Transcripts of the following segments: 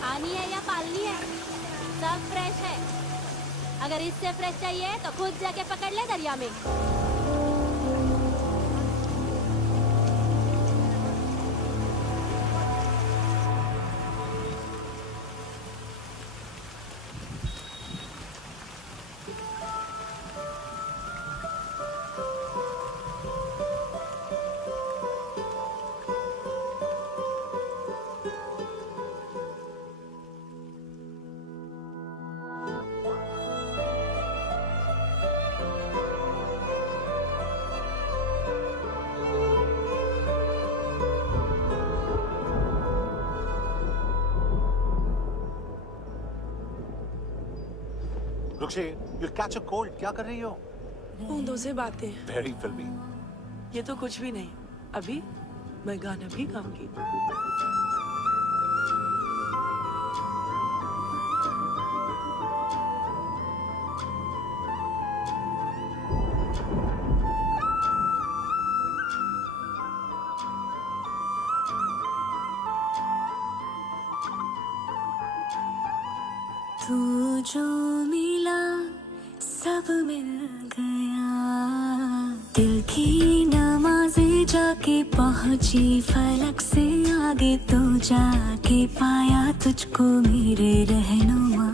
पानी है या पालनी है, सब फ्रेश है। अगर इससे फ्रेश चाहिए तो खुद जाके पकड़ ले दरिया में। रुक्षी, you'll catch a cold. क्या कर रही हो? बूंदों से बातें। Very filmy. ये तो कुछ भी नहीं। अभी मैं गाना भी गाऊंगी। तू जो मिला सब मिल गया, दिल की नमाज़ें जाके पहुंची फलक से आगे, तो जाके पाया तुझको मेरे रहनुमा।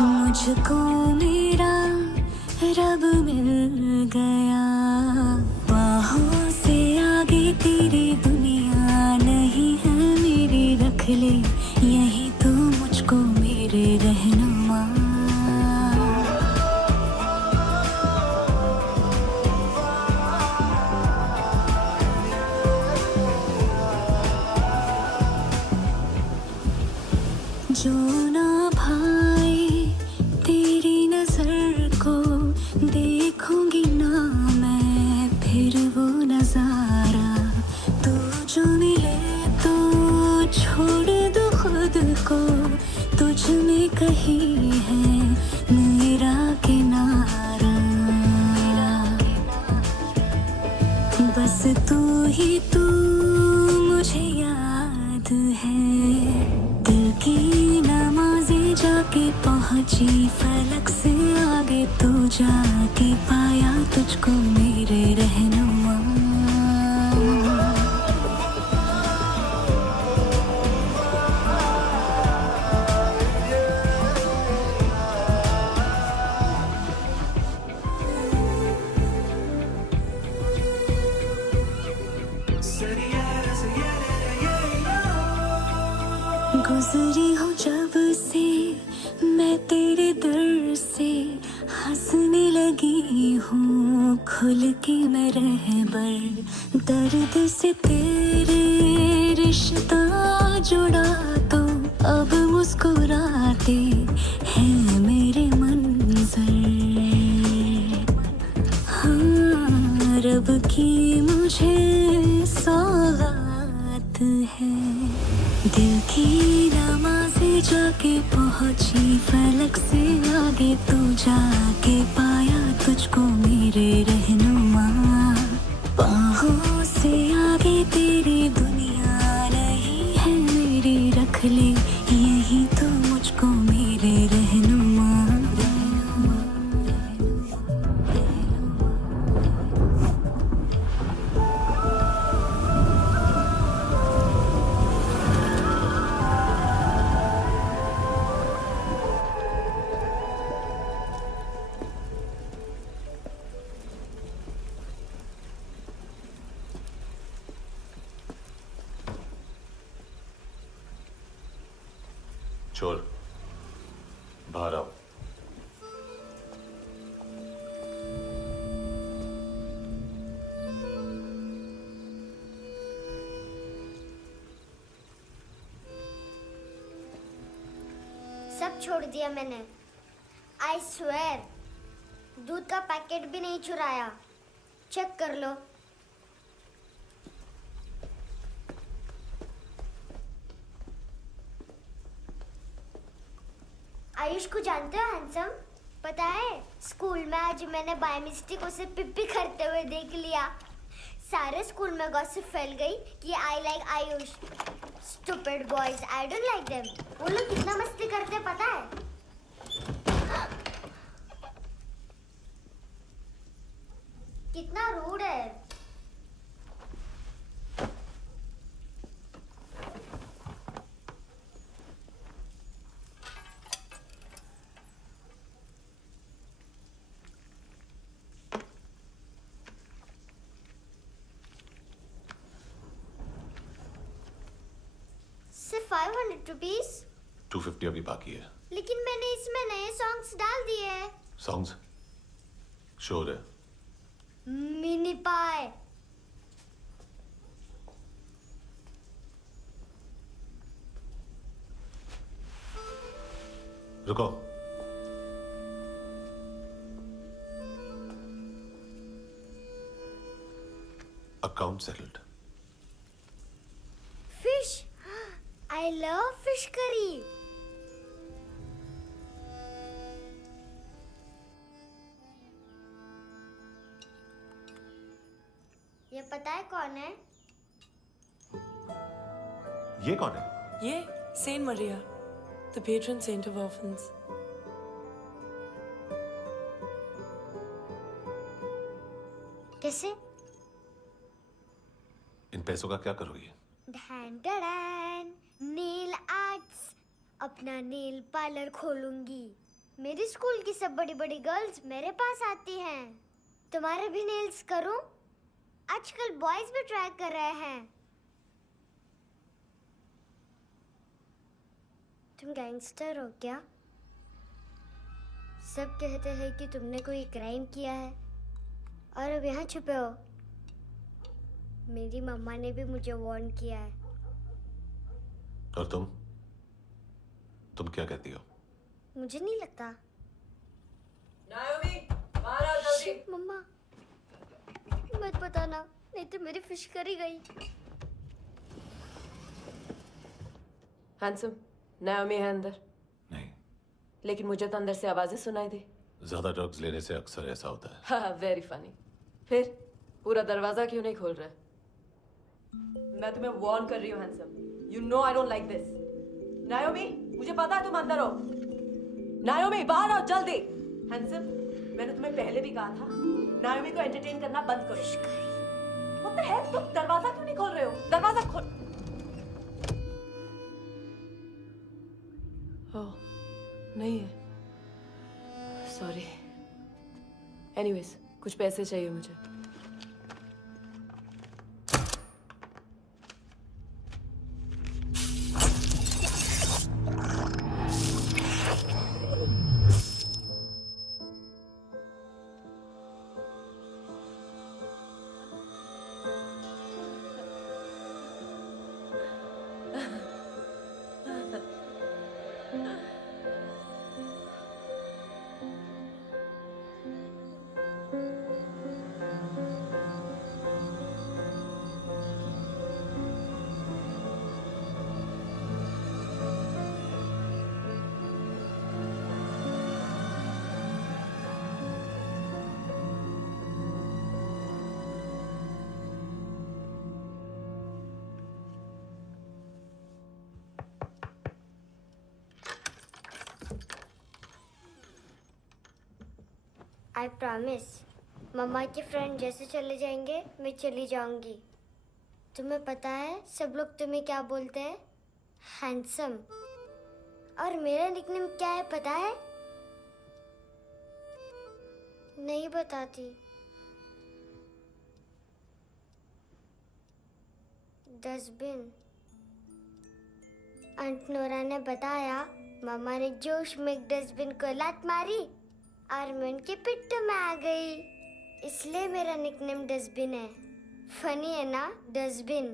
मुझको मेरा रब मिल गया, बाहों से आगे तेरी दुनिया नहीं है मेरी, रख ले यही तो मुझको मेरे रहनुमा। जो ना भाई तेरी नजर को देखूंगी ना मैं फिर वो नजारा, तू जो मिले तो छोड़ दो खुद को, तुझ में कहीं है मेरा किनारा। बस तू ही तू मुझे याद है, दिल की नमाज़ें जाके पहुंची फलक से आगे, तो जाके पाया तुझको मेरे रहनुमा। गुजरी हूँ जब से मैं तेरे दर से, हंसने लगी हूँ खुल के मैं रहबर, दर्द से तेरे रिश्ता जुड़ा तो अब मुस्कुराते हैं मेरे मंजर। हाँ, रब की मुझे सौगात है, दिल की नमाज़ें जाके पहुंची फलक से आगे, तो जाके पाया तुझको मेरे रहनुमा। बाहों से आगे तेरी दुनिया नहीं है मेरी, रख ले यही तो मुझको मेरे रहनुमा। चोर, बाहर आओ। सब छोड़ दिया मैंने। आई स्वेयर, दूध का पैकेट भी नहीं चुराया। चेक कर लो। आयुष को जानते हो हैंडसम? पता है, स्कूल में आज मैंने बाय मिस्टेक उसे पिप्पी करते हुए देख लिया। सारे स्कूल में गॉसिप फैल गई कि I like Ayush. Stupid boys, I don't like them. वो लोग कितना मस्ती करते पता है? कितना रूड है। सिर्फ 500 रुपीज? 250 अभी बाकी है। लेकिन मैंने इसमें नए सॉन्ग्स डाल दिए हैं। सॉन्ग्स? श्योर है? मिनी पाए। रुको। Account settled. Fish, I love fish curry. ये पता है कौन है? ये कौन है? ये saint Maria, the patron saint of orphans. कैसे? इन पैसों का क्या करोगी? ढैन ढैन, नेल आर्ट्स। अपना नेल पार्लर खोलूंगी। मेरी स्कूल की सब बड़ी बड़ी गर्ल्स मेरे पास आती हैं। तुम्हारे भी नेल्स करूं? आजकल बॉयज भी ट्राई कर रहे हैं। तुम गैंगस्टर हो क्या? सब कहते हैं कि तुमने कोई क्राइम किया है और अब यहाँ छुपे हो। मेरी मम्मा ने भी मुझे वार्न किया है। और तुम क्या कहती हो? मुझे नहीं लगता। नायोमी, बाहर आओ जल्दी। शिट, मम्मा मत बताना, नहीं तो मेरी फिश करी गई। हैंडसम, नायोमी है अंदर। नहीं। लेकिन मुझे तो अंदर से आवाजें सुनाई दी। ज्यादा ड्रग्स लेने से अक्सर ऐसा होता है। हाँ, वेरी फनी। फिर पूरा दरवाजा क्यों नहीं खोल रहा? मैं तुम्हें वार्न कर रही हूँ handsome. You know I don't like this. नायोमी, मुझे पता है तुम अंदर हो। नायोमी, बाहर आओ जल्दी। हैंडसम, मैंने तुम्हें पहले भी कहा था नायोमी को एंटरटेन करना बंद करो। What the heck? तुम दरवाजा क्यों नहीं खोल रहे हो? दरवाजा खोल। ओह, नहीं है। सॉरी। एनीवेज, कुछ पैसे चाहिए मुझे। आई प्रॉमिस, मम्मा के फ्रेंड जैसे चले जाएंगे मैं चली जाऊंगी। तुम्हें पता है सब लोग तुम्हें क्या बोलते हैं? हैंडसम। और मेरा निकनेम क्या है पता है? नहीं बताती। डस्टबिन। आंट नोरा ने बताया मामा ने जोश में एक डस्टबिन को लात मारी और मैं उनके पिट्ठू में आ गई, इसलिए मेरा निकनेम डस्टबिन है। फनी है ना, डस्टबिन।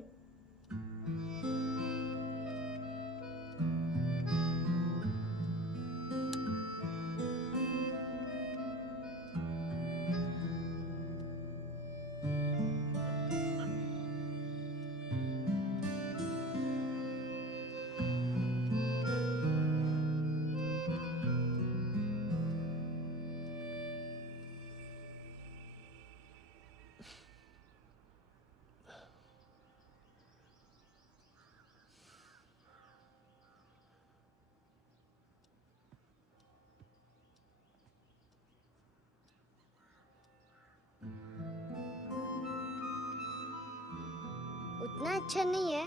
इतना अच्छा नहीं है,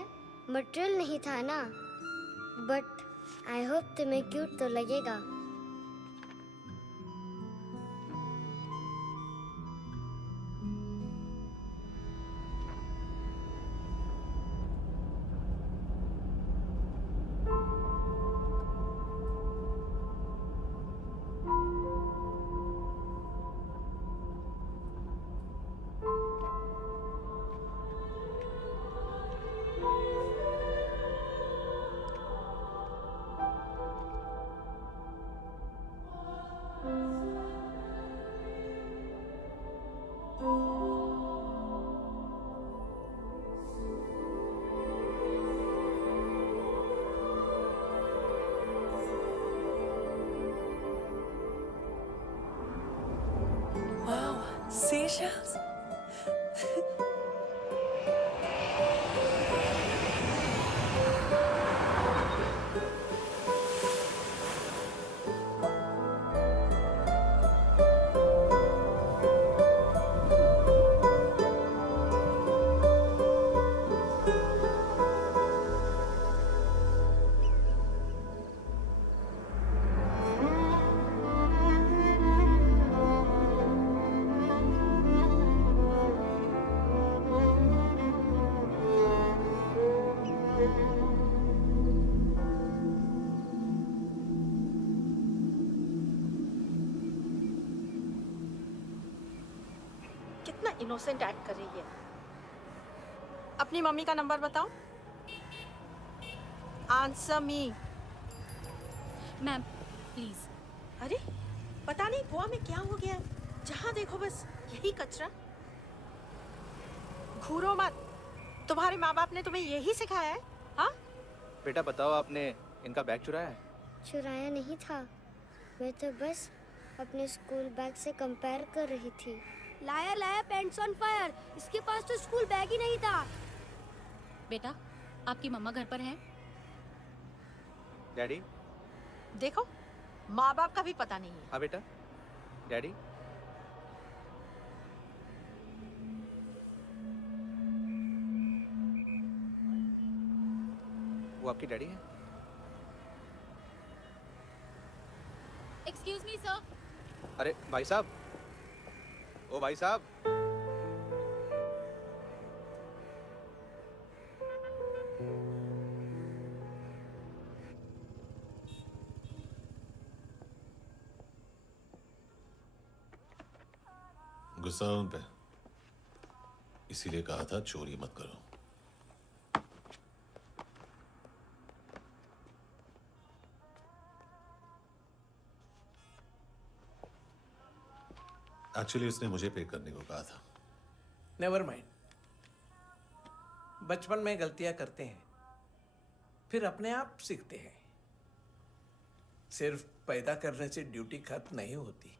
मटेरियल नहीं था ना, बट आई होप तुम्हें क्यूट तो लगेगा। Wow, seashells? कितना इनोसेंट एक्ट कर रही है। अपनी मम्मी का नंबर बताओ। Answer me. Ma'am please. अरे पता नहीं गोवा में क्या हो गया है, जहाँ देखो बस यही कचरा। घूरो मत। तुम्हारे माँ बाप ने तुम्हें यही सिखाया है? हाँ बेटा बताओ, आपने इनका बैग चुराया है? चुराया नहीं था, मैं तो बस अपने स्कूल बैग से कंपेयर कर रही थी। लाया लाया पैंट्स ऑन फायर, इसके पास तो स्कूल बैग ही नहीं था। बेटा आपकी मम्मा घर पर है? डैडी? देखो माँ बाप का भी पता नहीं है। हाँ बेटा। डैडी? वो आपकी डैडी है? Excuse me sir. अरे भाई साहब, ओ भाई साहब। गुस्सा उन पे, इसीलिए कहा था चोरी मत करो। एक्चुअली उसने मुझे पे करने को कहा था। Never mind. बचपन में गलतियां करते हैं, फिर अपने आप सीखते हैं। सिर्फ पैदा करने से ड्यूटी खत्म नहीं होती।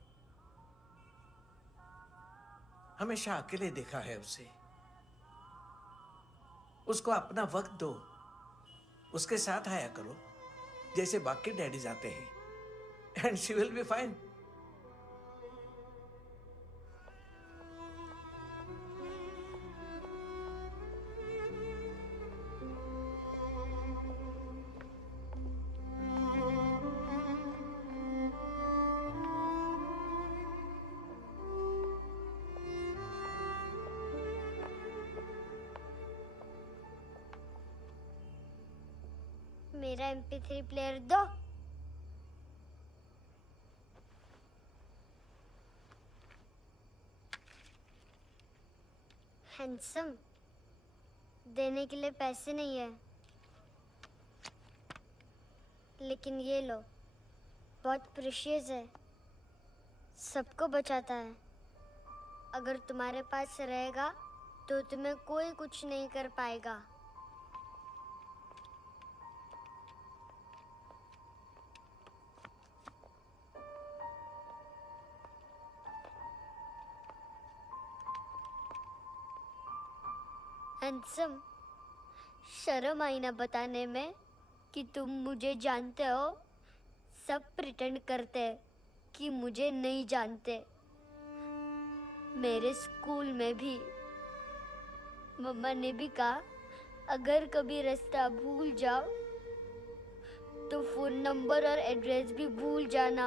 हमेशा अकेले देखा है उसे। उसको अपना वक्त दो, उसके साथ आया करो जैसे बाकी डैडीज आते हैं, and she will be fine. मेरा MP3 प्लेयर दो। हैंडसम, देने के लिए पैसे नहीं है, लेकिन ये लो, बहुत प्रेशियस है, सबको बचाता है। अगर तुम्हारे पास रहेगा तो तुम्हें कोई कुछ नहीं कर पाएगा। हैंडसम, शर्म आई ना बताने में कि तुम मुझे जानते हो। सब प्रिटेंड करते हैं कि मुझे नहीं जानते। मेरे स्कूल में भी मम्मा ने भी कहा अगर कभी रास्ता भूल जाओ तो फोन नंबर और एड्रेस भी भूल जाना।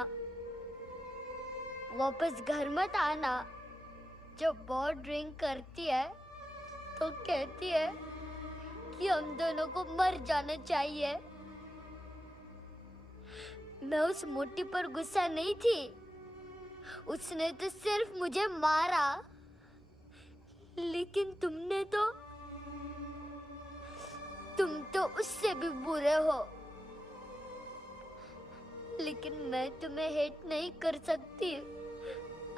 वापस घर मत आना। जब बहुत ड्रिंक करती है तो कहती है कि हम दोनों को मर जाना चाहिए। मैं उस मोटी पर गुस्सा नहीं थी, उसने तो सिर्फ मुझे मारा। लेकिन तुम तो उससे भी बुरे हो। लेकिन मैं तुम्हें हेट नहीं कर सकती।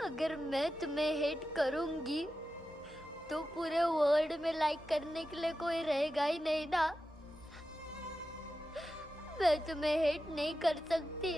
अगर मैं तुम्हें हेट करूंगी तो पूरे वर्ल्ड में लाइक करने के लिए कोई रहेगा ही नहीं ना। मैं तुम्हें हेट नहीं कर सकती।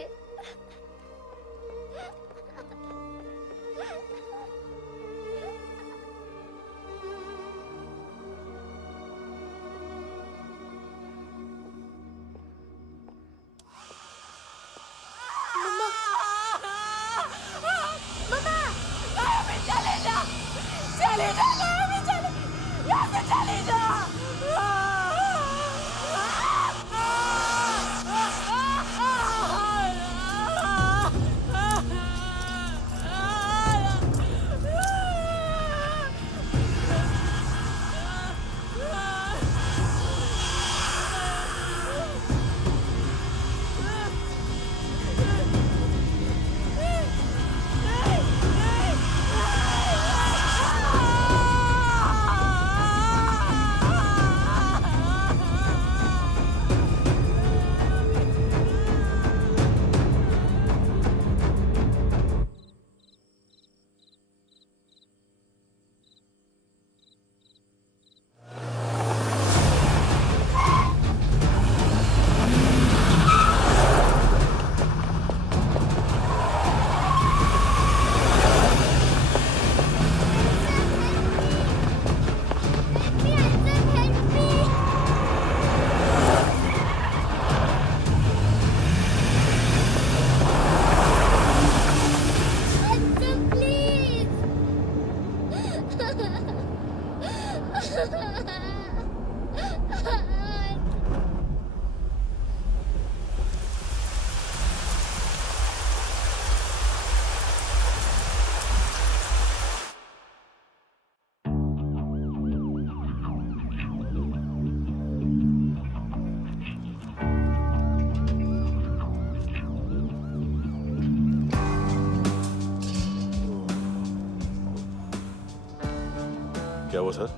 क्या हुआ सर?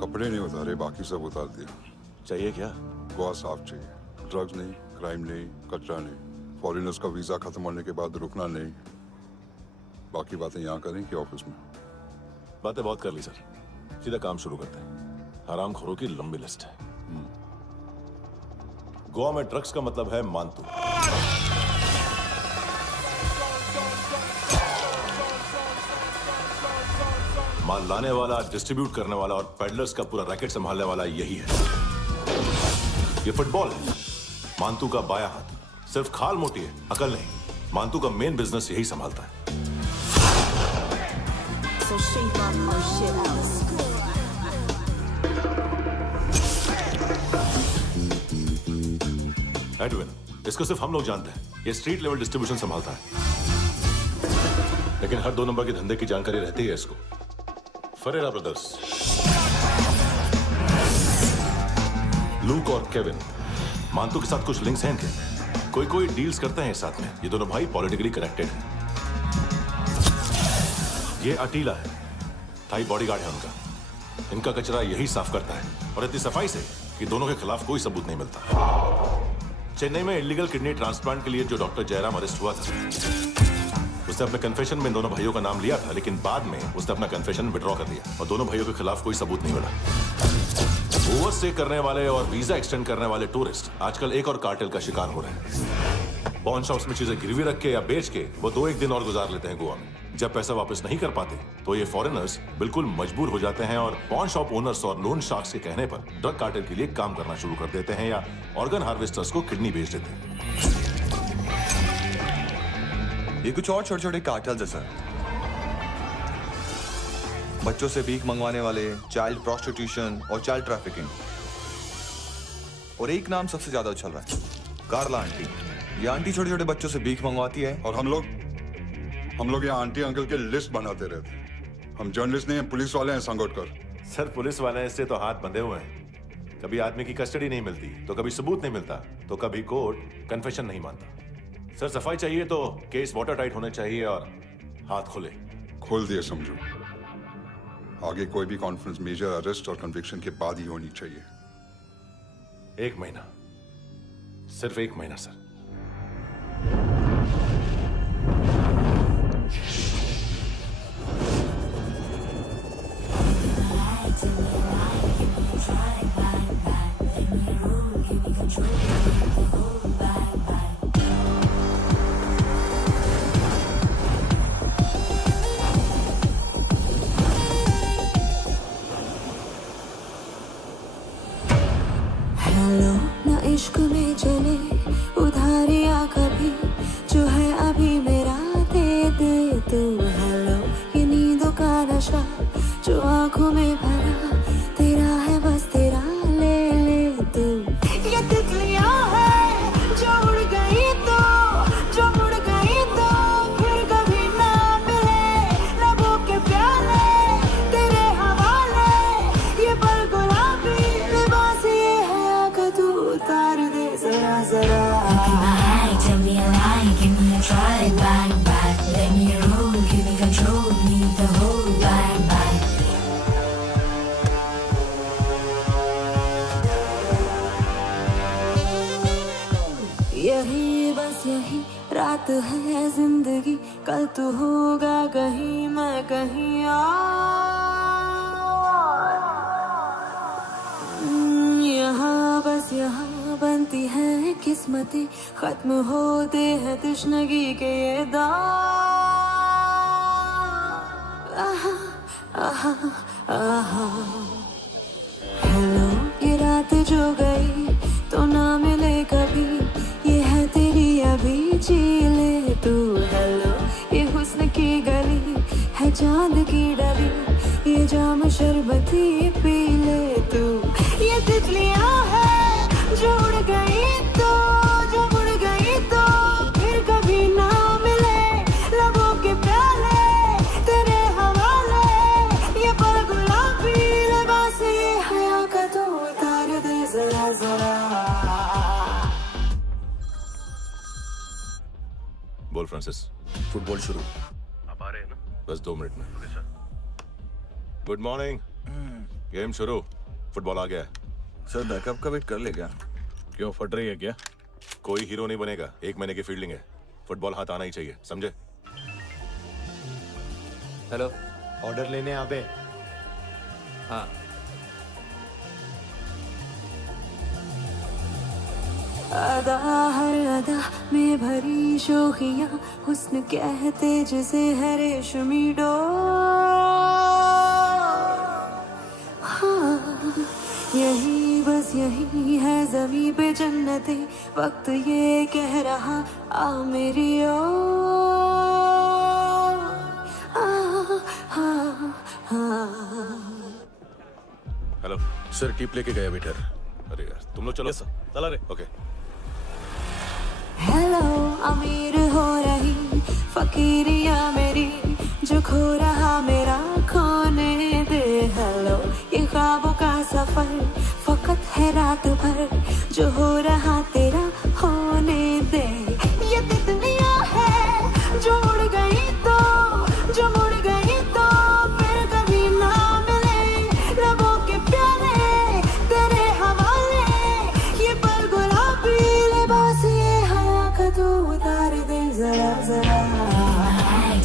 कपड़े नहीं उतारे, बाकी सब उतार दिया। चाहिए क्या? गोवा साफ चाहिए। ड्रग्स नहीं, क्राइम नहीं, कचरा नहीं। फॉरेनर्स का वीजा खत्म होने के बाद रुकना नहीं। बाकी बातें यहाँ करें कि ऑफिस में? बातें बहुत कर ली सर, सीधा काम शुरू करते हैं। हरामखोरों की लंबी लिस्ट है। गोवा में ड्रग्स का मतलब है मानतू। माल लाने वाला, डिस्ट्रीब्यूट करने वाला और पेडलर्स का पूरा रैकेट संभालने वाला यही है। ये फुटबॉल है, मानतू का बायां हाथ। सिर्फ खाल मोटी है, अकल नहीं। मानतू का मेन बिजनेस यही संभालता है। एडविन, इसको सिर्फ हम लोग जानते हैं। ये स्ट्रीट लेवल डिस्ट्रीब्यूशन संभालता है, लेकिन हर 2 नंबर के धंधे की जानकारी रहती है इसको। फरेरा ब्रदर्स, लूक और केविन, मानतू के साथ कुछ लिंक्स हैं इनके। कोई डील्स करते हैं साथ में। ये दोनों भाई पॉलिटिकली कनेक्टेड हैं। ये अटीला है, थाई बॉडीगार्ड है उनका। इनका कचरा यही साफ करता है, और इतनी सफाई से कि दोनों के खिलाफ कोई सबूत नहीं मिलता। चेन्नई में इलीगल किडनी ट्रांसप्लांट के लिए जो डॉक्टर जयराम अरेस्ट हुआ था, उसने अपने कन्फेशन में दोनों भाइयों का नाम लिया था, लेकिन बाद में उसने अपना कन्फेशन विड्रॉ कर लिया और दोनों भाइयों के खिलाफ कोई सबूत नहीं मिला। ओवरस्टे करने वाले और वीजा एक्सटेंड करने वाले टूरिस्ट आजकल एक और कार्टेल का शिकार हो रहे हैं। पॉन शॉप्स में चीजें गिरवी रख के या बेच के वो 2-1 दिन और गुजार लेते हैं गोवा में। जब पैसा वापस नहीं कर पाते तो ये फॉरेनर्स बिल्कुल मजबूर हो जाते हैं और पॉन शॉप ओनर्स और लोन शार्क्स के कहने पर ड्रग कार्टेल के लिए काम करना शुरू कर देते हैं या ऑर्गन हार्वेस्टर्स को किडनी बेच देते हैं। ये कुछ और छोटे छोटे कार्टेल्स है सर। बच्चों से भीख मंगवाने वाले, चाइल्ड प्रोस्टिट्यूशन और चाइल्ड ट्रैफिकिंग। और एक नाम सबसे ज्यादा उछल रहा है, कार्ला आंटी। ये आंटी छोटे छोटे बच्चों से भीख मंगवाती है। और हम लोग यहाँ आंटी अंकल के लिस्ट बनाते रहते। हम जर्नलिस्ट नहीं हैं, पुलिस वाले हैं संगोटकर। सर पुलिस वाले इससे तो हाथ बंधे हुए हैं। कभी आदमी की कस्टडी नहीं मिलती, तो कभी सबूत नहीं मिलता, तो कभी कोर्ट कन्फेशन नहीं मानता। सर सफाई चाहिए तो केस वाटर टाइट होने चाहिए और हाथ खुले। खोल दिए समझो। आगे कोई भी कॉन्फ्रेंस मेजर अरेस्ट और कन्विक्शन के बाद ही होनी चाहिए। 1 महीना, सिर्फ 1 महीना सर। हेलो ना इश्क में चले उधारिया कभी, जो है अभी मेरा दे दे तू। हेलो ये नींदों का नशा जो आंखों में भरा, तेरा है बस तेरा, ले ले तू। ये तितलियां है जो उड़ गई तो, जो उड़ गई तो फिर कभी ना मिले। लबों के प्याले तेरे हवाले, ये पल गुलाबी लिबास ये है, आकर तू उतार दे जरा जरा। Tell me a lie, give me a try, bang bang. Let me roll, give me control, need the whole bang bang. यही बस यही रात है जिंदगी, कल तू होगा कहीं मैं कहीं और। यहाँ बस यहाँ बनती है किस्मतें, खत्म होते हैं तश्नगी के ये दाग। आहा आहा आहा। हेलो ये रात जो गई तो ना मिले कभी, ये है तेरी अभी, जी ले तू। हेलो ये हुस्न की गली है चांद की डली, ये जाम शरबती पी ले तू। ये तितलियां है जो उड़ गई तो, जो उड़ गई तो फिर कभी ना मिले। लबों के प्याले तेरे हवाले, ये पल गुलाबी लिबास ये हया का तू उतार दे जरा जरा। बोल फ्रांसिस। फुटबॉल शुरू। आप आ रहे हैं ना? बस 2 मिनट में। Good morning. गेम शुरू, फुटबॉल आ गया है। सर बैकअप का वेट कर ले क्या? क्यों, फट रही है क्या? कोई हीरो नहीं बनेगा, 1 महीने की फील्डिंग है। फुटबॉल हाथ आना ही चाहिए, समझे? हेलो, ऑर्डर लेने आ बे। हाँ। अदा हर अदा में भरी शोखियाँ, हुस्न कहते जिसे है रेशमी डोर। हाँ यही बस यही है ज़मीं पे जन्नते, वक्त ये कह रहा आ मेरी ओर। हेलो सर, टिप लेके गया वेटर। अरे यार तुम लोग चलो। चला रे। ओके। हेलो अमीर हो रही फकीरिया मेरी, जो खो रहा मेरा खोने दे। हेलो ये ख्वाबों का सफर फकत है रात भर, जो हो रहा तेरा होने दे। ये तितलियां है जो उड़ गई तो, जो उड़ गई तो फिर कभी ना मिले। लबों के प्याले तेरे हवाले, ये पल गुलाबी लिबास ये हवा का तू उतार दे जरा जरा।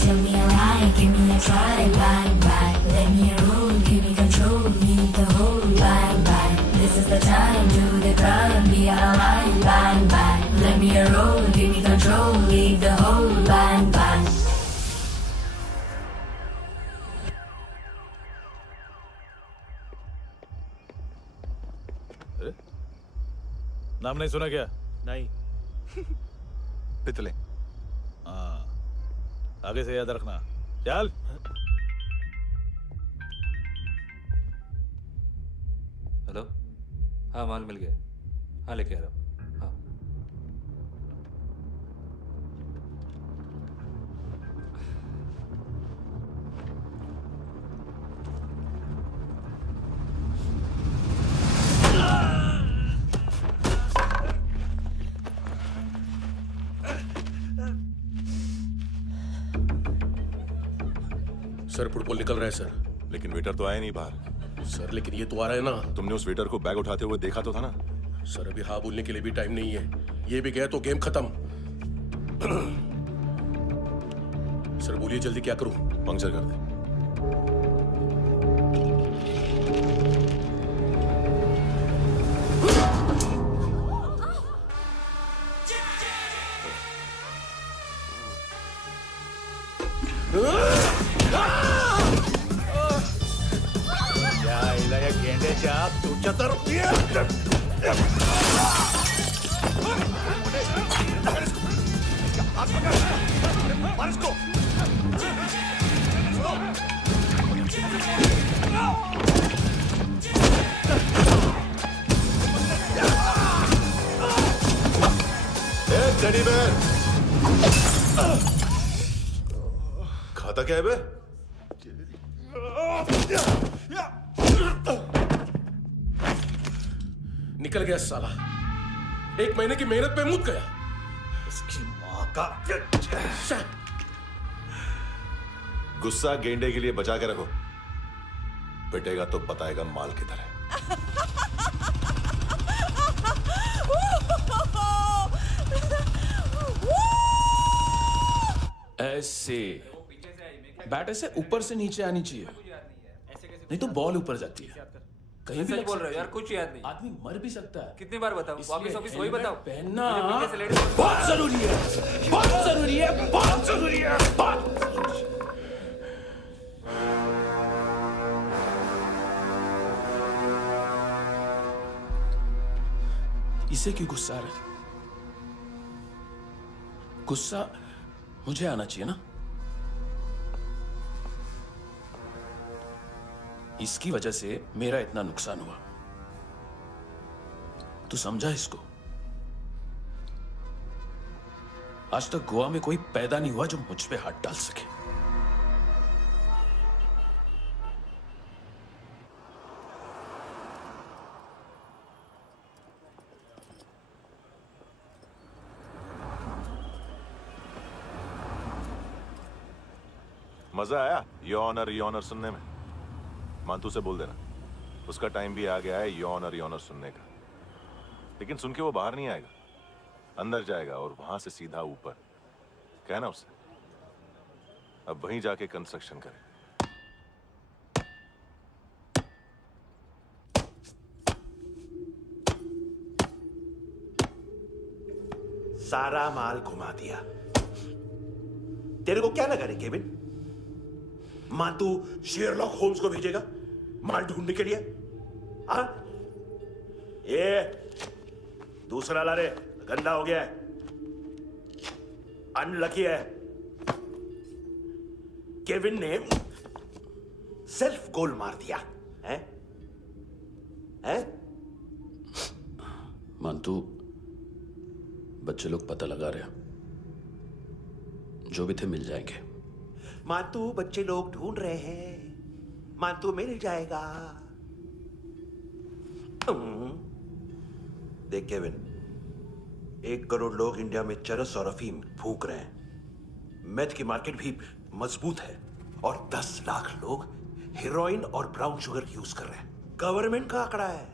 Tell me a lie, give me a try, bang bang. Let me roll, give me control, need the whole bang bang. This is the time, do the crime, be alive, bang bang. Let me roll, give me control, leave the whole bang bang. नाम नहीं सुना क्या? नहीं। पितले। हाँ, आगे से याद रखना। चल। हाँ माल मिल गया। हाँ लेके आ रहा हूँ। हाँ सर फुटबॉल निकल रहा है सर। लेकिन वेटर तो आया नहीं बाहर। सर लेकिन ये तो आ रहा है ना। तुमने उस वेटर को बैग उठाते हुए देखा तो था ना। सर अभी हाँ बोलने के लिए भी टाइम नहीं है। ये भी गया तो गेम खत्म। सर बोलिए जल्दी क्या करूं? पंक्चर कर दे। गेंड्याच्या तुझ्या तर टेडी बेयर खाता क्या है बे? निकल गया साला। 1 महीने की मेहनत पे मुक गया। उसकी माँ का गुस्सा गेंडे के लिए बचा के रखो। पिटेगा तो बताएगा माल किधर है। ऐसे बैट ऐसे ऊपर से नीचे आनी चाहिए, नहीं तो बॉल ऊपर जाती है। कहीं भी बोल रहे हो यार, कुछ याद नहीं। आदमी मर भी सकता है। कितनी बार बताओ? वापिस वापिस वही बताओ। पहनना मुझे पीछे से लेडीज बहुत जरूरी है, बहुत जरूरी है, बहुत जरूरी है, बहुत जरूरी है। इसे क्यों गुस्सा आ रहा है? गुस्सा मुझे आना चाहिए ना। इसकी वजह से मेरा इतना नुकसान हुआ। तू समझा इसको? आज तक गोवा में कोई पैदा नहीं हुआ जो मुझ पे हाथ डाल सके। मजा आया योर ऑनर सुनने में? मानतू से बोल देना उसका टाइम भी आ गया है योर ऑनर सुनने का। लेकिन सुन के वो बाहर नहीं आएगा, अंदर जाएगा और वहां से सीधा ऊपर। कहना उसे अब वहीं जाके कंस्ट्रक्शन करे। सारा माल घुमा दिया। तेरे को क्या लगा रे केविन? मान तू शेरलॉक होम्स को भेजेगा माल ढूंढने के लिए? हाँ? ये दूसरा ला रे, गंदा हो गया है, अनलकी है। केविन ने सेल्फ गोल मार दिया है? हैं? मानतू बच्चे लोग पता लगा रहे हैं, जो भी थे मिल जाएंगे। मानतू बच्चे लोग ढूंढ रहे हैं, मानतू मिल जाएगा। देख केविन, 1 करोड़ लोग इंडिया में चरस और अफीम फूंक रहे हैं। मेथ की मार्केट भी मजबूत है और 10 लाख लोग हेरोइन और ब्राउन शुगर यूज कर रहे हैं। गवर्नमेंट का आंकड़ा है,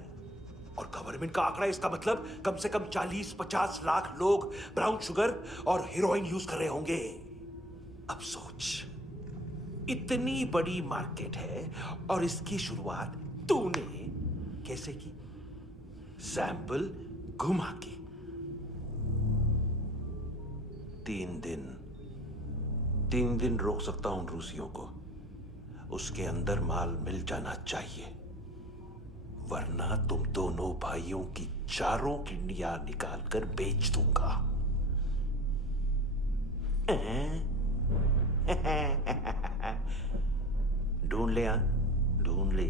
और गवर्नमेंट का आंकड़ा इसका मतलब कम से कम 40-50 लाख लोग ब्राउन शुगर और हेरोइन यूज कर रहे होंगे। अब सोच, इतनी बड़ी मार्केट है और इसकी शुरुआत तूने कैसे की? सैंपल घुमा के। 3 दिन रोक सकता हूं रूसियों को, उसके अंदर माल मिल जाना चाहिए, वरना तुम दोनों भाइयों की 4 किडनियां निकाल कर बेच दूंगा। ढूंढ ले, ढूंढ ले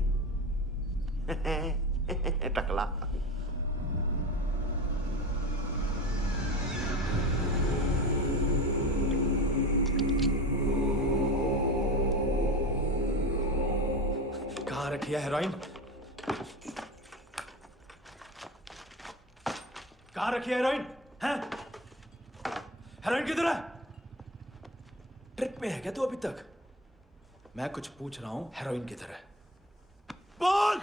टकला। रखी है हेरोइन? कहाँ रखी है हेरोइन? हैं? हेरोइन किधर है? ट्रिप में है क्या तू अभी तक? मैं कुछ पूछ रहा हूं, हेरोइन किधर है? बोल!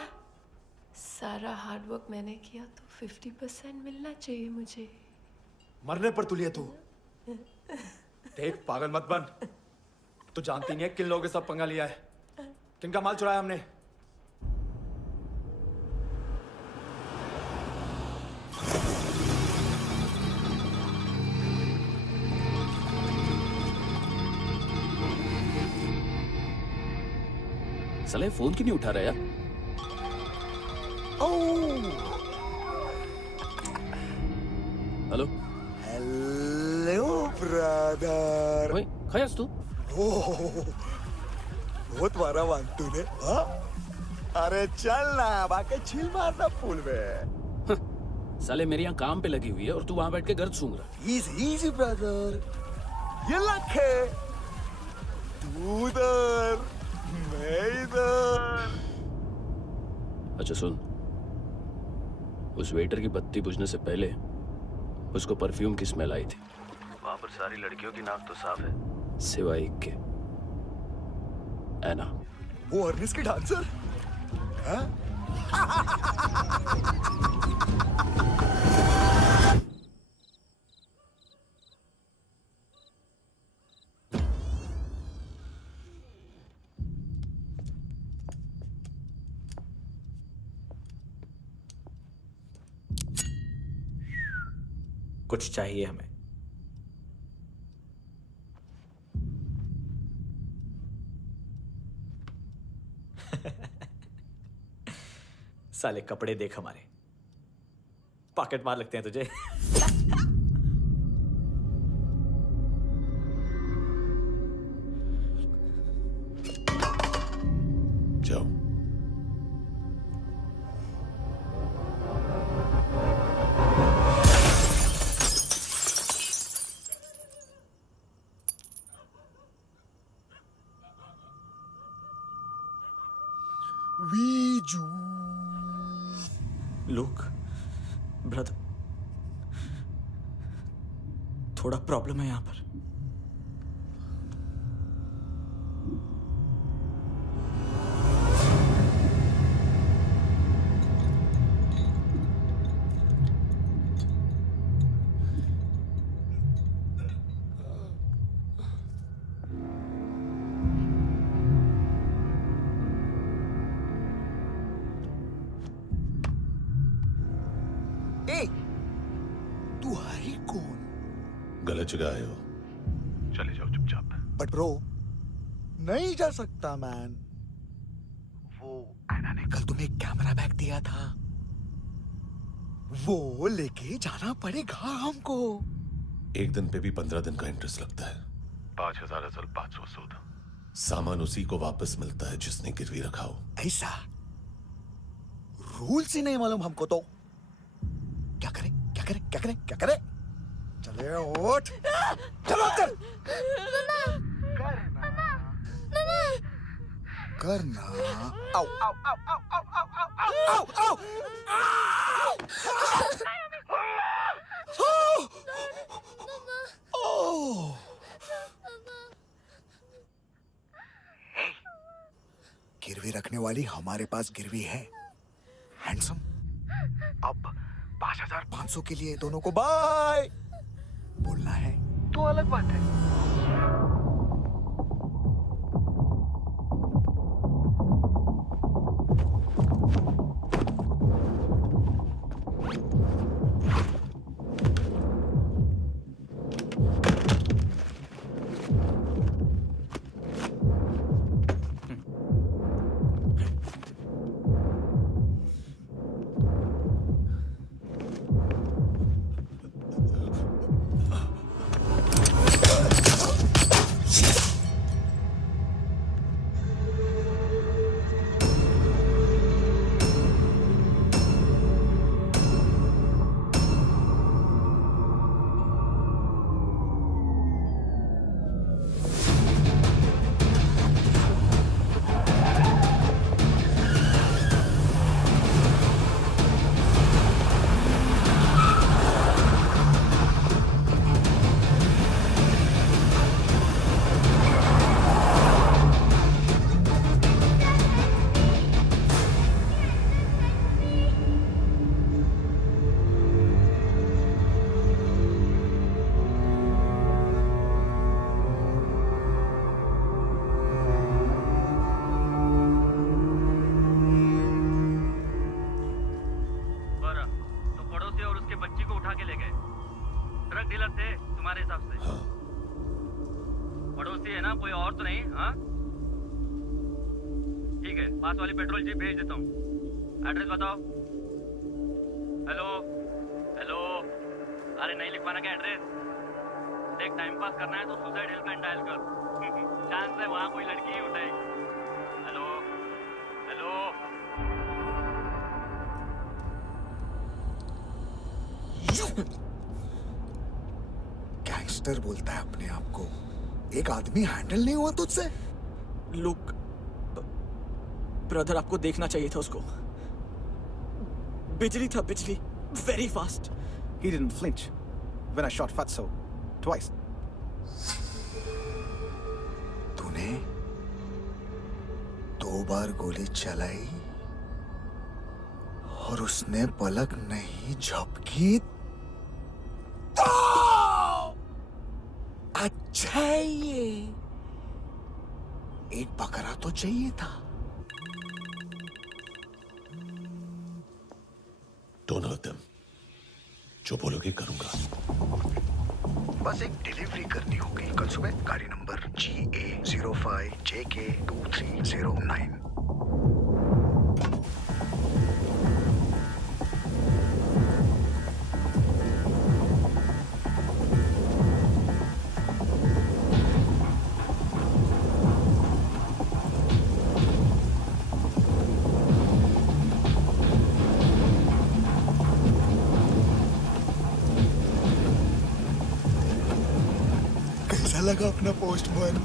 सारा हार्डवर्क मैंने किया तो 50% मिलना चाहिए मुझे। मरने पर तुलिए तू। देख पागल मत बन। तू जानती नहीं है किन लोगों के साथ पंगा लिया है, किनका माल चुराया हमने। साले फोन क्यों नहीं उठा रहा यार? Hello hello brother. ओए खयास तू? बहुत मारा वांग तूने, हाँ? अरे चल ना, बाकी चिल मारना पूल में। साले मेरी यहाँ काम पे लगी हुई है और तू वहां बैठ के गर्द सूंघ रहा। इजी ब्रदर, ये लक है। तू उधर, मैं इधर। अच्छा सुन, उस वेटर की बत्ती बुझने से पहले उसको परफ्यूम की स्मेल आई थी। वहां पर सारी लड़कियों की नाक तो साफ है, सिवाय एक के, एना। वो अर्निस की डांसर? हाँ? कुछ चाहिए हमें। साले कपड़े देख हमारे, पॉकेट मार लगते हैं तुझे। जाओ। वीजू। लुक ब्रदर, थोड़ा प्रॉब्लम है यहाँ पर। तू है कौन? गलत जगह आए हो, चले जाओ चुपचाप। बट ब्रो, नहीं जा सकता मैन। वो एना ने कल तुम्हें एक कैमरा बैग दिया था, वो लेके जाना पड़ेगा हमको। एक दिन पे भी 15 दिन का इंटरेस्ट लगता है। 5,000 असल 500 सूद। सामान उसी को वापस मिलता है जिसने गिरवी रखा हो। ऐसा रूल्स ही नहीं मालूम हमको तो। क्या करें क्या करें क्या करें क्या करें? चले उठ, चलो कर करना। आओ आओ आओ आओ आओ आओ आओ आओ आओ। गिरवी रखने वाली हमारे पास गिरवी है। हैंडसम, अब 5,500 के लिए दोनों को बाय बोलना है तो अलग बात है। ड्रग डीलर थे तुम्हारे हिसाब से? हाँ। पड़ोसी है ना, कोई और तो नहीं? हाँ ठीक है, पास वाली पेट्रोल जीप भेज देता हूँ। एड्रेस बताओ। हेलो हेलो, अरे नहीं लिखवाना क्या एड्रेस? देख, टाइम पास करना है तो सुसाइड हेल्पलाइन डायल कर। चांस है वहाँ कोई लड़की ही उठाएगी। Hello hello. गैंगस्टर बोलता है अपने आप को। एक आदमी हैंडल नहीं हुआ तुझसे? लुक ब्रदर, आपको देखना चाहिए था उसको। बिजली था, बिजली, very fast. He didn't flinch when I shot Fatso twice. तूने 2 बार गोली चलाई और उसने पलक नहीं झपकी तो अच्छा है ये। एक बकरा तो चाहिए था। Don't hurt them. जो बोलोगे करूंगा। बस एक डिलीवरी करनी होगी कल सुबह। गाड़ी नंबर GA05JK2309। कैसा लगा अपना पोस्टमैन?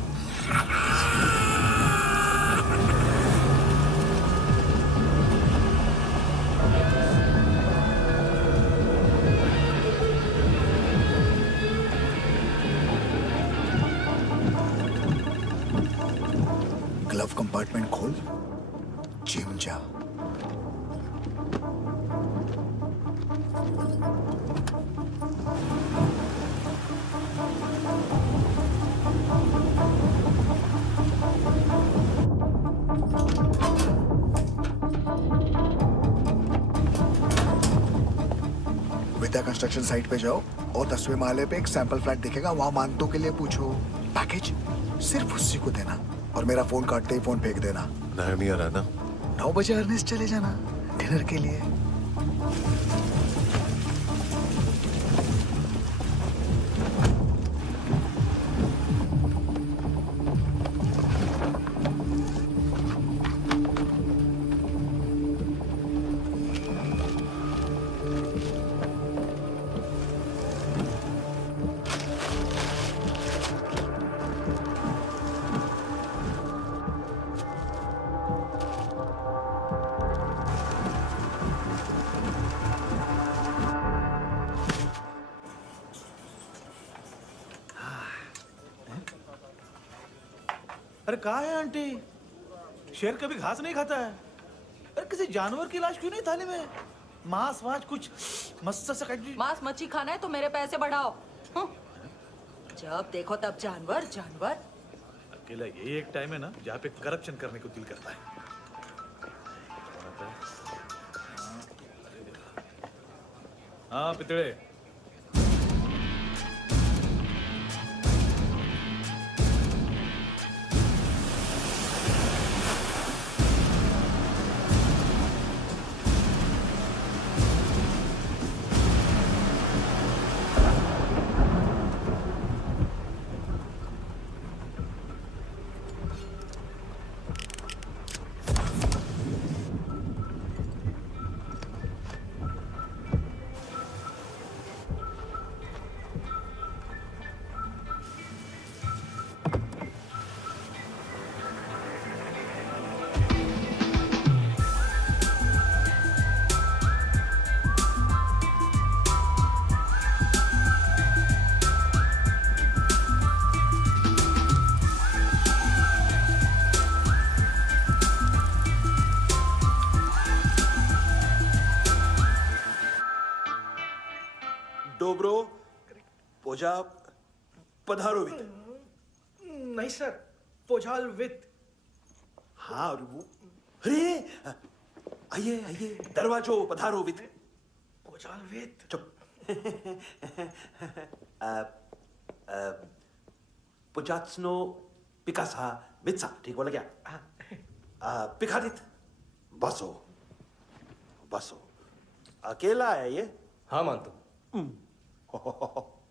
ग्लव कंपार्टमेंट खोल, जिम जा। विद्या कंस्ट्रक्शन साइट पे जाओ और 10वें माले पे एक सैंपल फ्लैट दिखेगा, वहां मानतों के लिए पूछो। पैकेज सिर्फ उसी को देना और मेरा फोन काटते ही फोन फेंक देना। नायोमी आ रहा है ना? 9 बजे अर्नेस्ट चले जाना डिनर के लिए। अरे कहाँ है आंटी? शेर कभी घास नहीं खाता है। अरे किसी जानवर की लाश क्यों नहीं थाली में? मांस वास कुछ मस्त सा कट। मांस मच्छी खाना है तो मेरे पैसे बढ़ाओ। जब देखो तब जानवर जानवर। अकेला यही एक टाइम है ना जहाँ पे करप्शन करने को दिल करता है। हाँ पितड़े। डोब्रो पोजा पधारोवित। नहीं सर, पोझाल विथ। हाँ और वो, अरे आइए आइए, दरवाजो पधारोवित। पोझाल विथ। चुप, पुचात्सनो पिकासा मित्सा, ठीक बोला क्या? पिखादित बसो बसो। अकेला है ये? हाँ मानतो।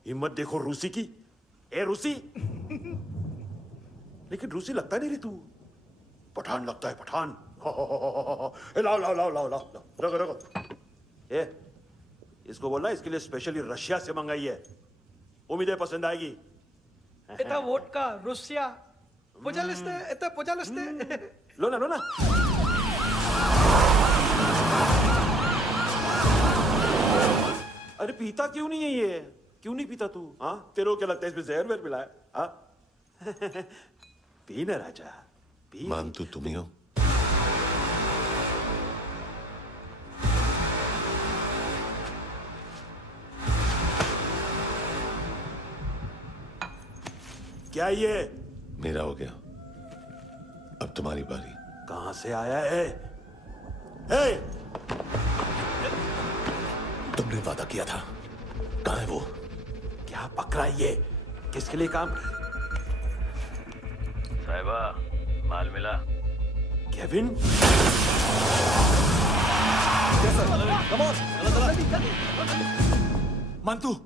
हिम्मत देखो रूसी की। ए रूसी, लेकिन रूसी लगता नहीं रे तू, पठान लगता है, पठान। लाओ लाओ लाओ लाओ लाओ, रखो रखो। ए, इसको बोलना इसके लिए स्पेशली रशिया से मंगाई है, उम्मीद है पसंद आएगी। इतना वोडका रुसिया पोजालिस्ते, इतना पोजालिस्ते। लो ना लो ना। अरे पीता क्यों नहीं है ये? क्यों नहीं पीता तू? हाँ, तेरे को क्या लगता है इसमें जहर वहर मिला है? हाँ? पी ना राजा, पी। मान तू तुम ही हो। क्या ये? मेरा हो गया, अब तुम्हारी बारी। कहां से आया है? हे! तुमने वादा किया था, कहां है वो? क्या पकड़ा ये? किसके लिए काम? साहिबा, माल मिला? केविन? मंतू,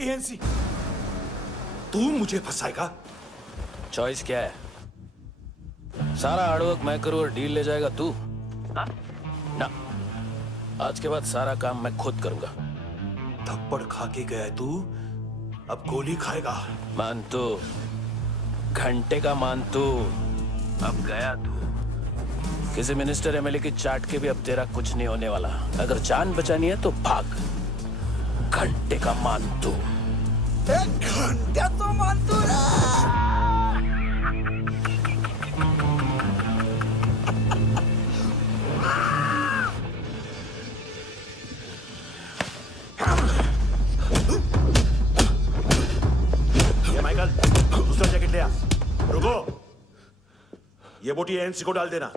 एएनसी। तू मुझे फंसाएगा? चॉइस क्या है? सारा हार्डवर्क मैं करूं और डील ले जाएगा तू? ना, आज के बाद सारा काम मैं खुद करूंगा। थप्पड़ खा के गया तू, अब गोली खाएगा। मानतू, घंटे का मानतू, अब गया तू। किसी मिनिस्टर एमएलए की चाट के भी अब तेरा कुछ नहीं होने वाला। अगर जान बचानी है तो भाग। घंटे का मानतू। घंटा तो मानतू ये माइकल, दूसरा जैकेट ले आ। रुको, ये बोटी एएनसी को डाल देना।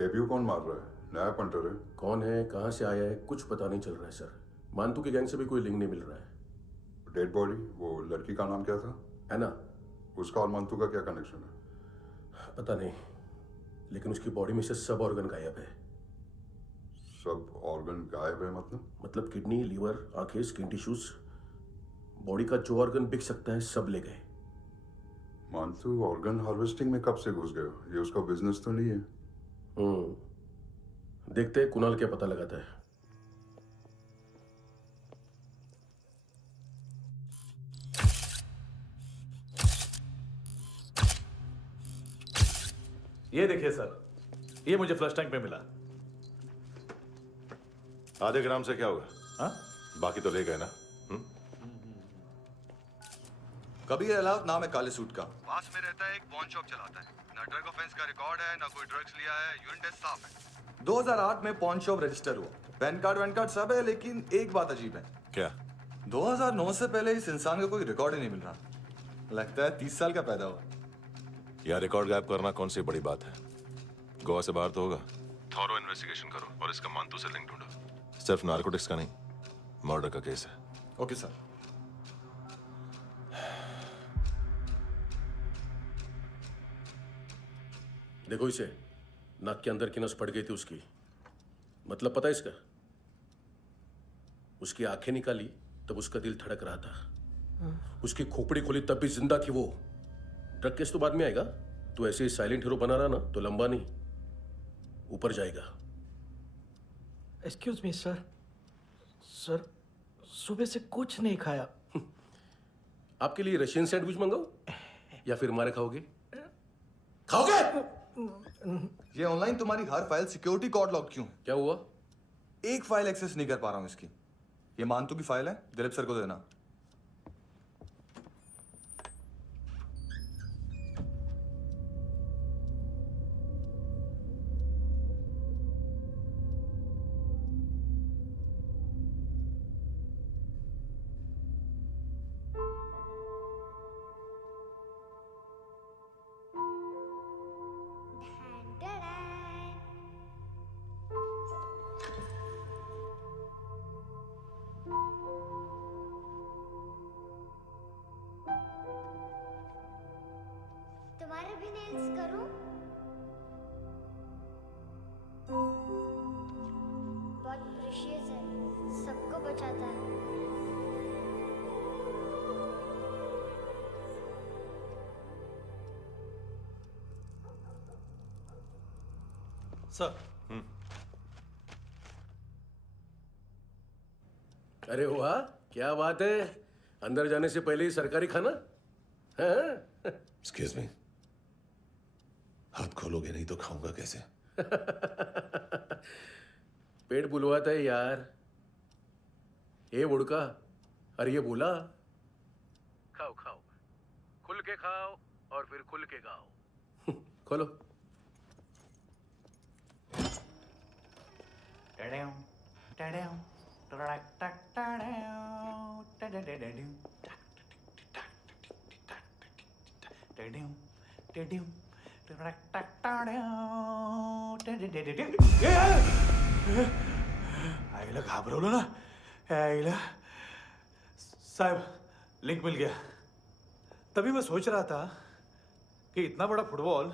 डेब्यू कौन मार रहा है? नया पंटर है। कौन है, कहाँ से आया है, कुछ पता नहीं चल रहा है सर। मानतू की गैंग से भी कोई लिंक नहीं मिल रहा है। डेड बॉडी, वो लड़की का नाम क्या था? एना। उसका और मंतू का क्या कनेक्शन है? पता नहीं, लेकिन उसकी बॉडी में से सब ऑर्गन गायब है। सब ऑर्गन गायब है मतलब किडनी, लीवर, आंखें, स्किन टिश्यूज, बॉडी का जो ऑर्गन बिक सकता है सब ले गए। मंतू ऑर्गन हार्वेस्टिंग में कब से घुस गए? ये उसका बिजनेस तो नहीं है? देखते हैं कुणाल क्या पता लगाता है। ये देखिए सर, ये मुझे फ्लश टैंक में मिला। आधे ग्राम से क्या होगा? हाँ? बाकी तो ले गए ना? कबीर अलाउत नाम है काले सूट का। पास में रहता है, एक पॉन शॉप चलाता है। ना ड्रग ऑफेंस का रिकॉर्ड है, ना कोई ड्रग्स लिया है। यूरिन टेस्ट साफ है। 2008 में पॉन शॉप रजिस्टर हुआ। पैन कार्ड सब है, लेकिन एक बात अजीब है। क्या? 2009 से पहले इस इंसान का कोई रिकॉर्ड ही नहीं मिल रहा। लगता है 30 साल का पैदा हुआ। यह रिकॉर्ड गायब करना कौन सी बड़ी बात है? गोवा से बाहर तो होगा। थॉरो इन्वेस्टिगेशन करो और इसका मंतू से लिंक ढूंढो। सिर्फ नारकोटिक्स का नहीं, मर्डर का केस है। Okay sir. देखो इसे, नाक के अंदर की नस फट गई थी उसकी। मतलब पता है इसका? उसकी आंखें निकाली तब उसका दिल धड़क रहा था। उसकी खोपड़ी खोली तब भी जिंदा थी वो। ड्रग केस तो बाद में आएगा। तो ऐसे ही साइलेंट हीरो बना रहा ना तो लंबा नहीं, ऊपर जाएगा। Excuse me sir. सर, सुबह से कुछ नहीं खाया। आपके लिए रशियन सैंडविच मंगाओ या फिर हमारे खाओगे? खाओगे? ये ऑनलाइन तुम्हारी हर फाइल सिक्योरिटी कॉर्ड लॉक क्यों? क्या हुआ? एक फाइल एक्सेस नहीं कर पा रहा हूं इसकी। ये मानतू की फाइल है, दिलीप सर को देना। तुम्हारे भी नेल्स करूं? बहुत प्रेशियस है, सबको बचाता है। सर। अरे वाह, क्या बात है। अंदर जाने से पहले ही सरकारी खाना। एक्सक्यूज मी, हाथ खोलोगे नहीं तो खाऊंगा कैसे? पेट बुलवाता है यार। ये बुड़का, अरे ये बोला। खाओ खाओ, खुल के खाओ और फिर खुल के गाओ। खोलो। आईला घाबरवलं ना। आईला साहब, लिंक मिल गया। तभी मैं सोच रहा था कि इतना बड़ा फुटबॉल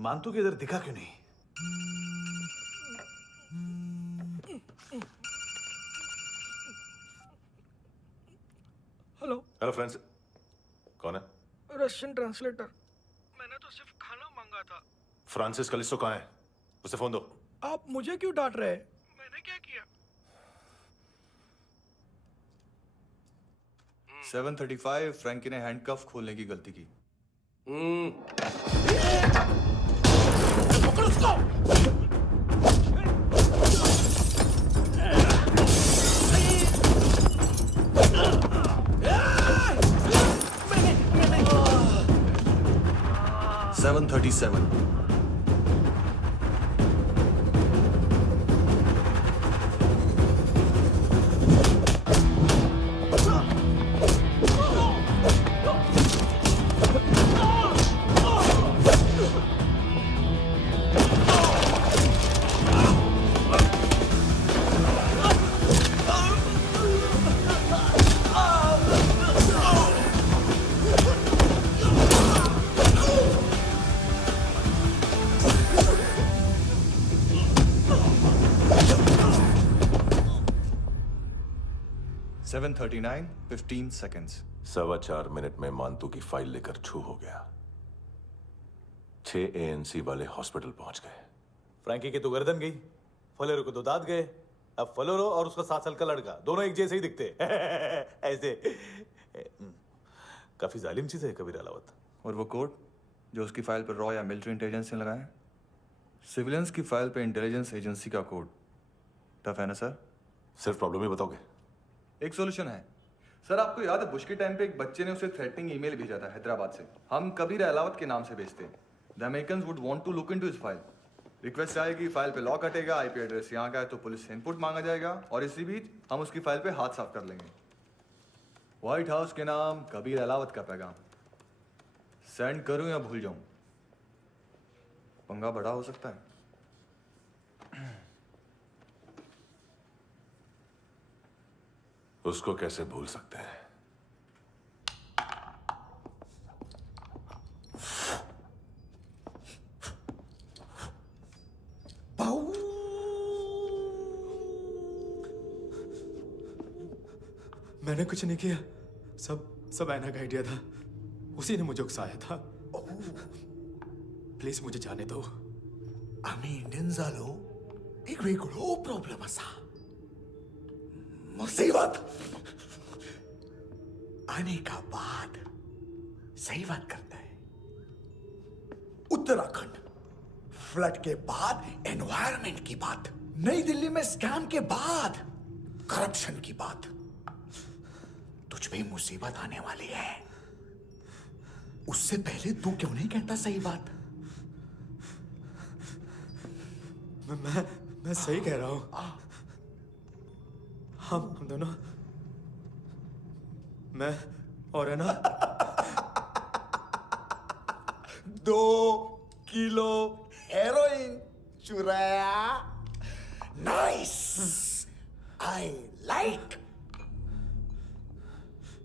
मानतू के इधर दिखा क्यों नहीं। हेलो। हेलो फ्रेंड्स, कौन है? Russian translator. मैंने तो सिर्फ खाना मांगा था। फ्रांसिस कलिस्टो कहाँ है? उसे फोन दो। आप मुझे क्यों डांट रहे हैं? मैंने क्या किया? 735 फ्रैंकी ने हैंडकफ खोलने की गलती की। पकड़ो उसको। 737। 7:39, 15 seconds. 4.25 मिनट में मानतू की फाइल लेकर छू हो गया। 6 ANC वाले हॉस्पिटल पहुंच गए। फ्रैंकी की तो गर्दन गई, फलेरो को तो दांत गए। अब फलेरो और उसका 7 साल का लड़का दोनों एक जैसे ही दिखते ऐसे। काफी जालिम चीज है कबीर अलावत। और वो कोड जो उसकी फाइल पर रॉ या मिलिट्री इंटेलिजेंस ने लगाया, सिविलियंस की फाइल पे इंटेलिजेंस एजेंसी का कोड। टफ है ना सर? सिर्फ प्रॉब्लम ही बताओगे? एक सॉल्यूशन है सर। आपको याद है बुश के टाइम पे एक बच्चे ने उसे थ्रेटनिंग ईमेल भेजा था हैदराबाद से। हम कबीर अलावत के नाम से भेजते हैं। The Americans would want to look into his file. Request आएगी, फाइल पे लॉक हटेगा, आईपी एड्रेस यहाँ का है तो पुलिस से इनपुट मांगा जाएगा और इसी बीच हम उसकी फाइल पे हाथ साफ कर लेंगे। व्हाइट हाउस के नाम कबीर अलावत का पैगाम। सेंड करूं या भूल जाऊं? पंगा बड़ा हो सकता है। उसको कैसे भूल सकते हैं? मैंने कुछ नहीं किया, सब ऐना का आइडिया था। उसी ने मुझे उकसाया था। प्लीज मुझे जाने दो। आम्ही इंडियन्सालो एक वेगळो प्रॉब्लेम असा, मुसीबत आने का बाद। सही बात करता है। उत्तराखंड फ्लड के बाद एनवायरनमेंट की बात, नई दिल्ली में स्कैम के बाद करप्शन की बात। तुझ पे मुसीबत आने वाली है, उससे पहले तू क्यों नहीं कहता सही बात? मैं सही कह रहा हूं। हम दोनों, मैं और है ना 2 किलो हेरोइन चुराया। Nice, I like.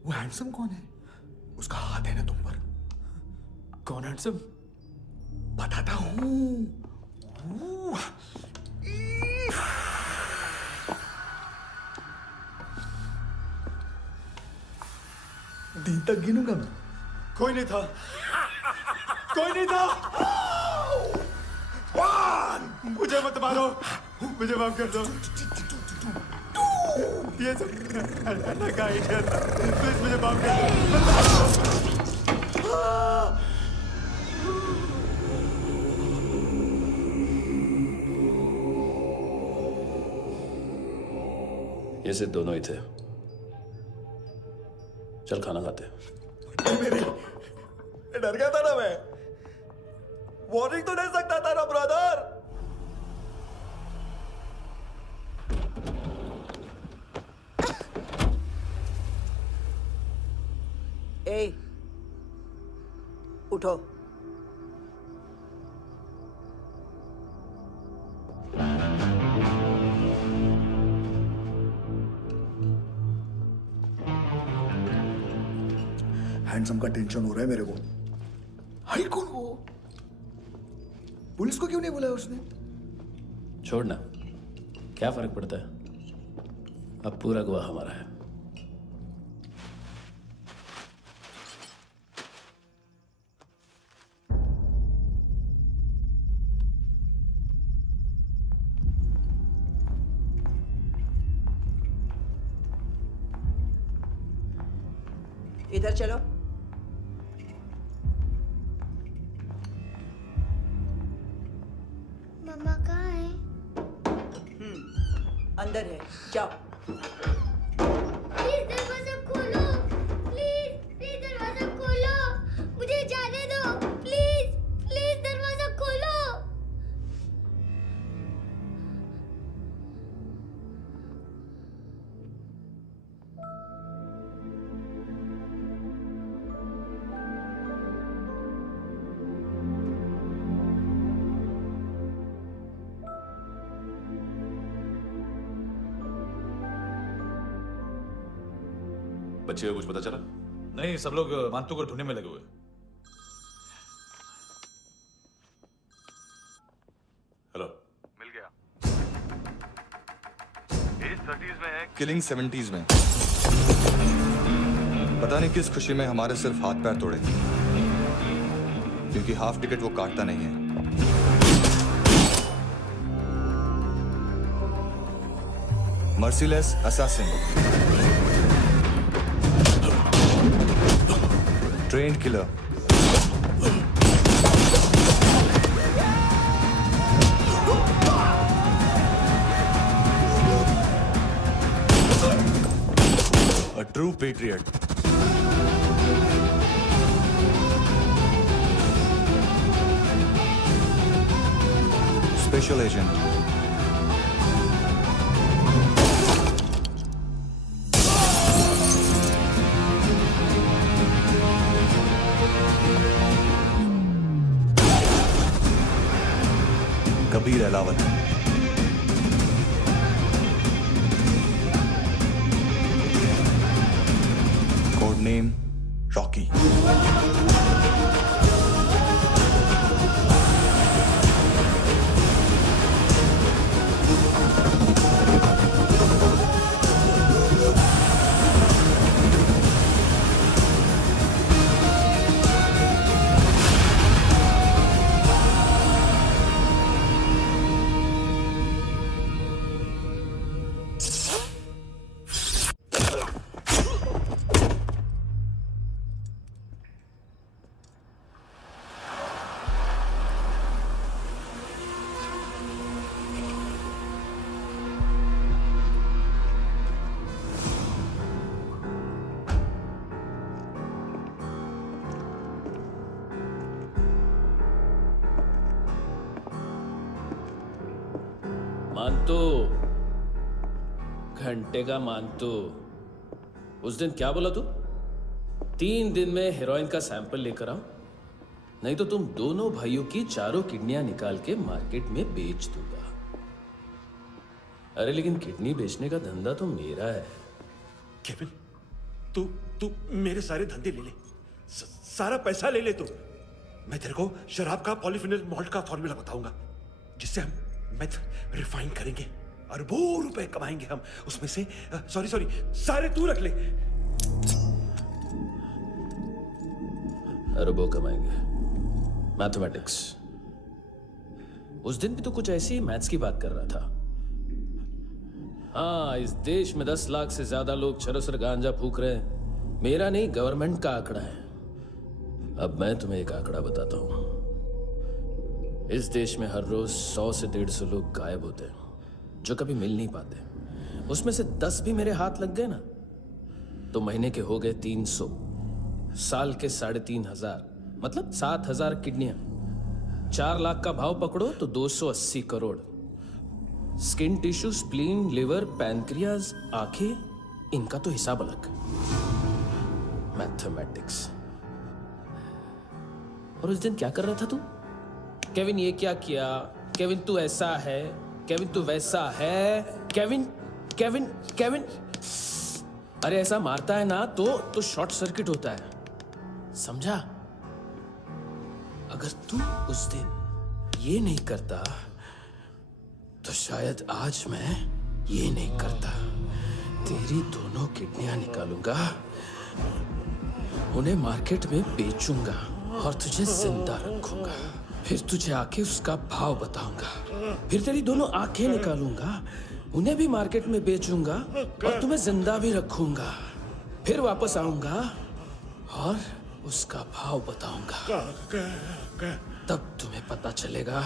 वो हैंडसम कौन है? उसका हाथ है ना तुम पर? कौन हैंडसम? बताता हूं। दिन तक गिनूंगा मैं। कोई नहीं था, कोई नहीं था। मुझे मत मारो, मुझे माफ कर दो। ये सब ऐना का आइडिया था। प्लीज मुझे माफ कर दो। ये सिर्फ दोनों ही थे। चल खाना खाते। डर गया था ना मैं। वार्निंग तो दे सकता था ना ब्रदर। ए, उठो। हैंडसम का टेंशन हो रहा है मेरे को। हाई कौन वो? पुलिस को क्यों नहीं बुलाया उसने? छोड़ना, क्या फर्क पड़ता है? अब पूरा गवाह हमारा है। इधर चलो। मम्मा कहाँ है? अंदर है, जाओ। प्लीज दरवाजा खोलो। प्लीज दरवाजा खोलो। मुझे जाने दो। प्लीज दरवाजा खोलो। बच्चे को कुछ पता चला? नहीं, सब लोग मानतू को ढूंढने में लगे हुए। हेलो, मिल गया। एज 30s में है, किलिंग 70s में। पता नहीं किस खुशी में हमारे सिर्फ हाथ पैर तोड़े, क्योंकि हाफ टिकट वो काटता नहीं है। Merciless assassin, trained killer, a true patriot. Special agent. Kabir Alawat. Code name Rocky. मानतो, घंटे का मानतो। उस दिन क्या बोला तू? 3 दिन में हेरोइन का सैंपल लेकर आओ, नहीं तो तुम दोनों भाइयों की चारों किडनियां निकाल के मार्केट में बेच दूंगा। अरे लेकिन किडनी बेचने का धंधा तो मेरा है। केविन, तू मेरे सारे धंधे ले ले, सारा पैसा ले ले तू। मैं तेरे को शराब का पॉलीफिनल मॉल्ट का फॉर्मूला बताऊंगा, जिससे हम मेथ रिफाइन करेंगे, अरबों रुपए कमाएंगे हम उसमें से। सॉरी सारे तू रख ले। अरबों कमाएंगे, मैथमेटिक्स। उस दिन भी तो कुछ ऐसी मैथ्स की बात कर रहा था। हाँ, इस देश में 10 लाख से ज्यादा लोग चरस और गांजा फूक रहे हैं। मेरा नहीं, गवर्नमेंट का आंकड़ा है। अब मैं तुम्हें एक आंकड़ा बताता हूं। इस देश में हर रोज 100 से 150 लोग गायब होते हैं, जो कभी मिल नहीं पाते। उसमें से 10 भी मेरे हाथ लग गए ना, तो महीने के हो गए 300, साल के 3500, मतलब 7000 किडनियां। 4 लाख का भाव पकड़ो तो 280 crore. Skin tissue, spleen, liver, pancreas, आंखें, इनका तो हिसाब अलग। मैथमेटिक्स। और उस दिन क्या कर रहा था तू? केविन ये क्या किया, केविन तू ऐसा है, केविन तू वैसा है, केविन केविन केविन। अरे ऐसा मारता है ना तो शॉर्ट सर्किट होता है, समझा? अगर तू उस दिन ये नहीं करता तो शायद आज मैं ये नहीं करता। तेरी दोनों किडनियां निकालूंगा, उन्हें मार्केट में बेचूंगा और तुझे जिंदा रखूंगा। फिर तुझे आके उसका भाव बताऊंगा। फिर तेरी दोनों आंखें निकालूंगा, उन्हें भी मार्केट में बेचूंगा और तुम्हें जिंदा भी रखूंगा। फिर वापस आऊंगा और उसका भाव बताऊंगा। तब तुम्हें पता चलेगा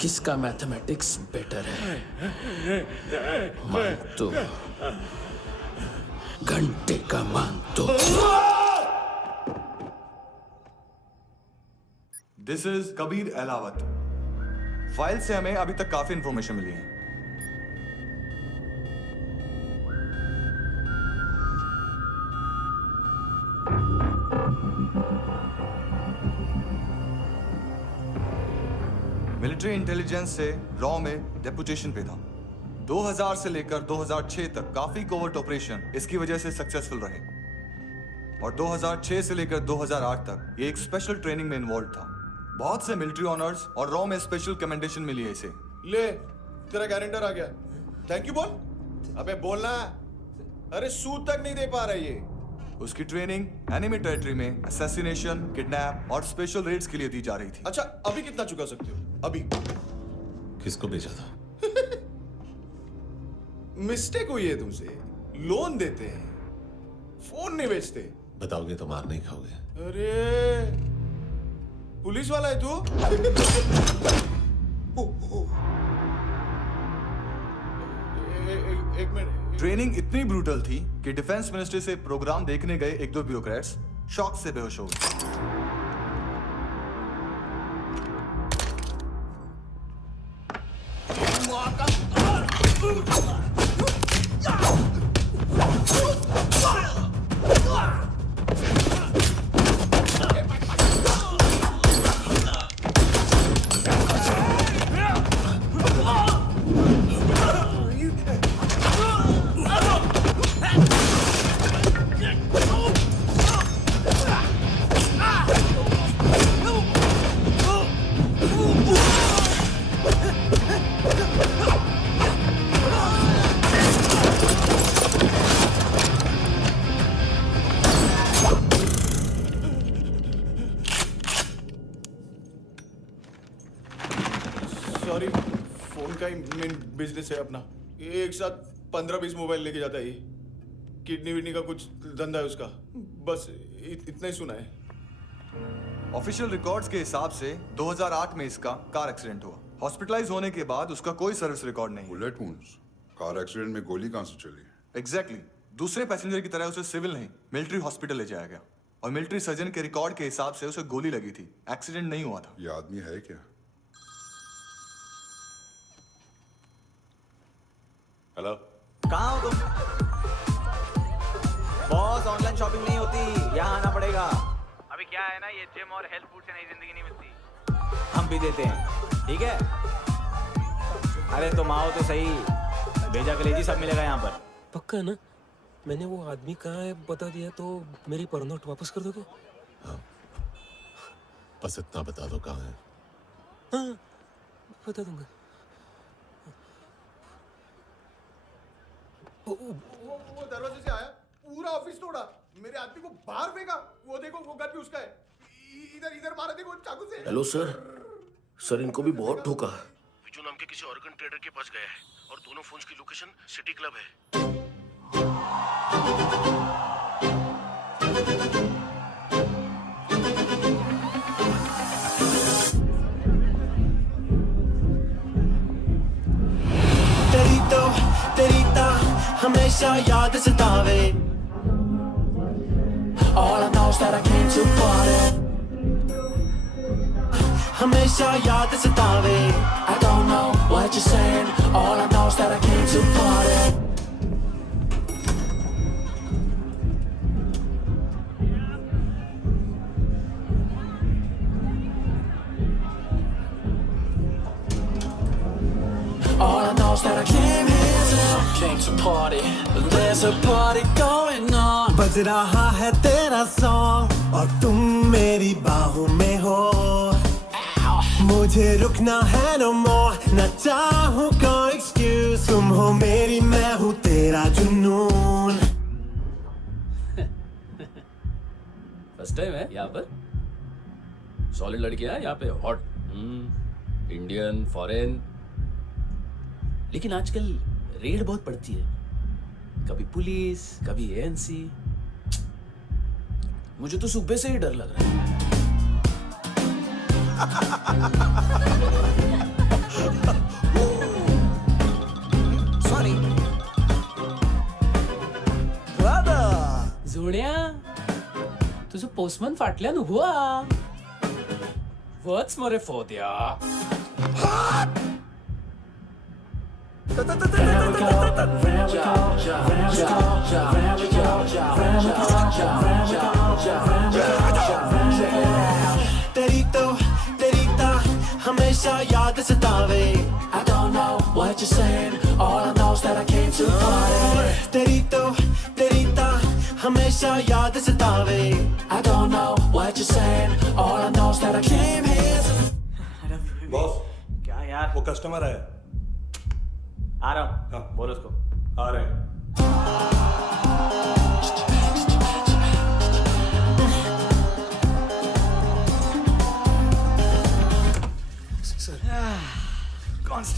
किसका मैथमेटिक्स बेटर है। मानतो, घंटे का मानतो। This is Kabir Ahlawat. File से हमें अभी तक काफी इंफॉर्मेशन मिली है। मिलिट्री इंटेलिजेंस से रॉ में डेपुटेशन पे था। 2000 से लेकर 2006 तक काफी कोवर्ट ऑपरेशन इसकी वजह से सक्सेसफुल रहे, और 2006 से लेकर 2008 तक ये एक स्पेशल ट्रेनिंग में इन्वॉल्व था। बहुत से मिलिट्री ऑनर्स और रॉ में स्पेशल कमेंडेशन मिली है इसे। ले, तेरा गारंटर आ गया। थैंक यू बोल। अबे बोलना। अरे सूद तक नहीं दे पा रहा ये। उसकी ट्रेनिंग एनिमी टेरिटरी में असैसिनेशन, किडनैप और स्पेशल रेड्स के लिए दी जा रही थी। अच्छा अभी कितना चुका सकते हो? अभी किसको भेजा था? मिस्टेक हुई है तुमसे। लोन देते हैं, फोन नहीं बेचते। बताओगे तो मार नहीं खाओगे। अरे पुलिस वाला है तू? एक मिनट। ट्रेनिंग इतनी ब्रूटल थी कि डिफेंस मिनिस्ट्री से प्रोग्राम देखने गए एक दो ब्यूरोक्रेट्स शॉक से बेहोश हो गए। सॉरी, फोन का ही मेन बिजनेस है अपना। एक साथ 15-20 मोबाइल लेके जाता है ये। किडनी विडनी का कुछ धंधा है उसका। बस इतना ही सुना है। ऑफिशियल रिकॉर्ड्स के हिसाब से 2008 में इसका कार एक्सीडेंट हुआ। हॉस्पिटलाइज होने के बाद उसका कोई सर्विस रिकॉर्ड नहीं। Bullet wounds. कार एक्सीडेंट में गोली कहां से चली? एग्जैक्टली। दूसरे पैसेंजर की तरह उसे सिविल नहीं, मिलिट्री हॉस्पिटल ले जाया गया और मिलिट्री सर्जन के रिकॉर्ड के हिसाब से उसे गोली लगी थी। एक्सीडेंट नहीं हुआ था। ये आदमी है क्या? हेलो, कहाँ हो तुम? बॉस, ऑनलाइन शॉपिंग नहीं होती, यहाँ आना पड़ेगा। अभी क्या है ना, ये जिम और हेल्थ फूड से नई जिंदगी नहीं मिलती। हम भी देते हैं, ठीक है? अरे तुम आओ तो सही, भेजा कलेजी सब मिलेगा यहाँ पर। पक्का ना? मैंने वो आदमी कहाँ है बता दिया तो मेरी परनोट वापस कर दोगे? हाँ, बस इतना बता दो कहाँ है। हाँ, बता दूंगा। वो दरवाजे से आया, पूरा ऑफिस तोड़ा, मेरे आदमी को बाहर फेंका। वो देखो, वो गन भी उसका है। इधर इधर मारा, देखो चाकू से। हेलो सर, सर इनको भी बहुत ठोका। विजू नाम के किसी ऑर्गन ट्रेडर के पास गया है और दोनों फोन्स की लोकेशन सिटी क्लब है। तेरी ता हमेशा याद सतावे। All I know is that I came to party. हमेशा याद सतावे। I don't know what you're saying. All I know is that I came to party. All I know is that I came to party. There's a party going on. बज रहा है तेरा song और तुम मेरी बाहों में हो। मुझे रुकना है no more, न चाहूँ कोई excuse। तुम हो मेरी, मैं हूँ तेरा जुनून। फर्स्ट टाइम है यहाँ पर। सॉलिड लड़कियां हैं यहाँ पे, हॉट इंडियन, फॉरेन। लेकिन आजकल रेड बहुत पड़ती है, कभी पुलिस, कभी एएनसी। मुझे तो सुबह से ही डर लग रहा है। सॉरी जोड्या, तुझं पोस्टमन फाटल्यान हुआ वच मरे फोद्या। तेरी ता हमेशा याद सतावे। I don't know what you're saying. All I know is that I came to party. तेरी ता हमेशा याद सतावे। I don't know what you're saying. All I know is that I came here. Boss, क्या यार? वो कस्टमर है। आ रहा हूँ। हाँ, बोलो उसको। आ रहे हैं।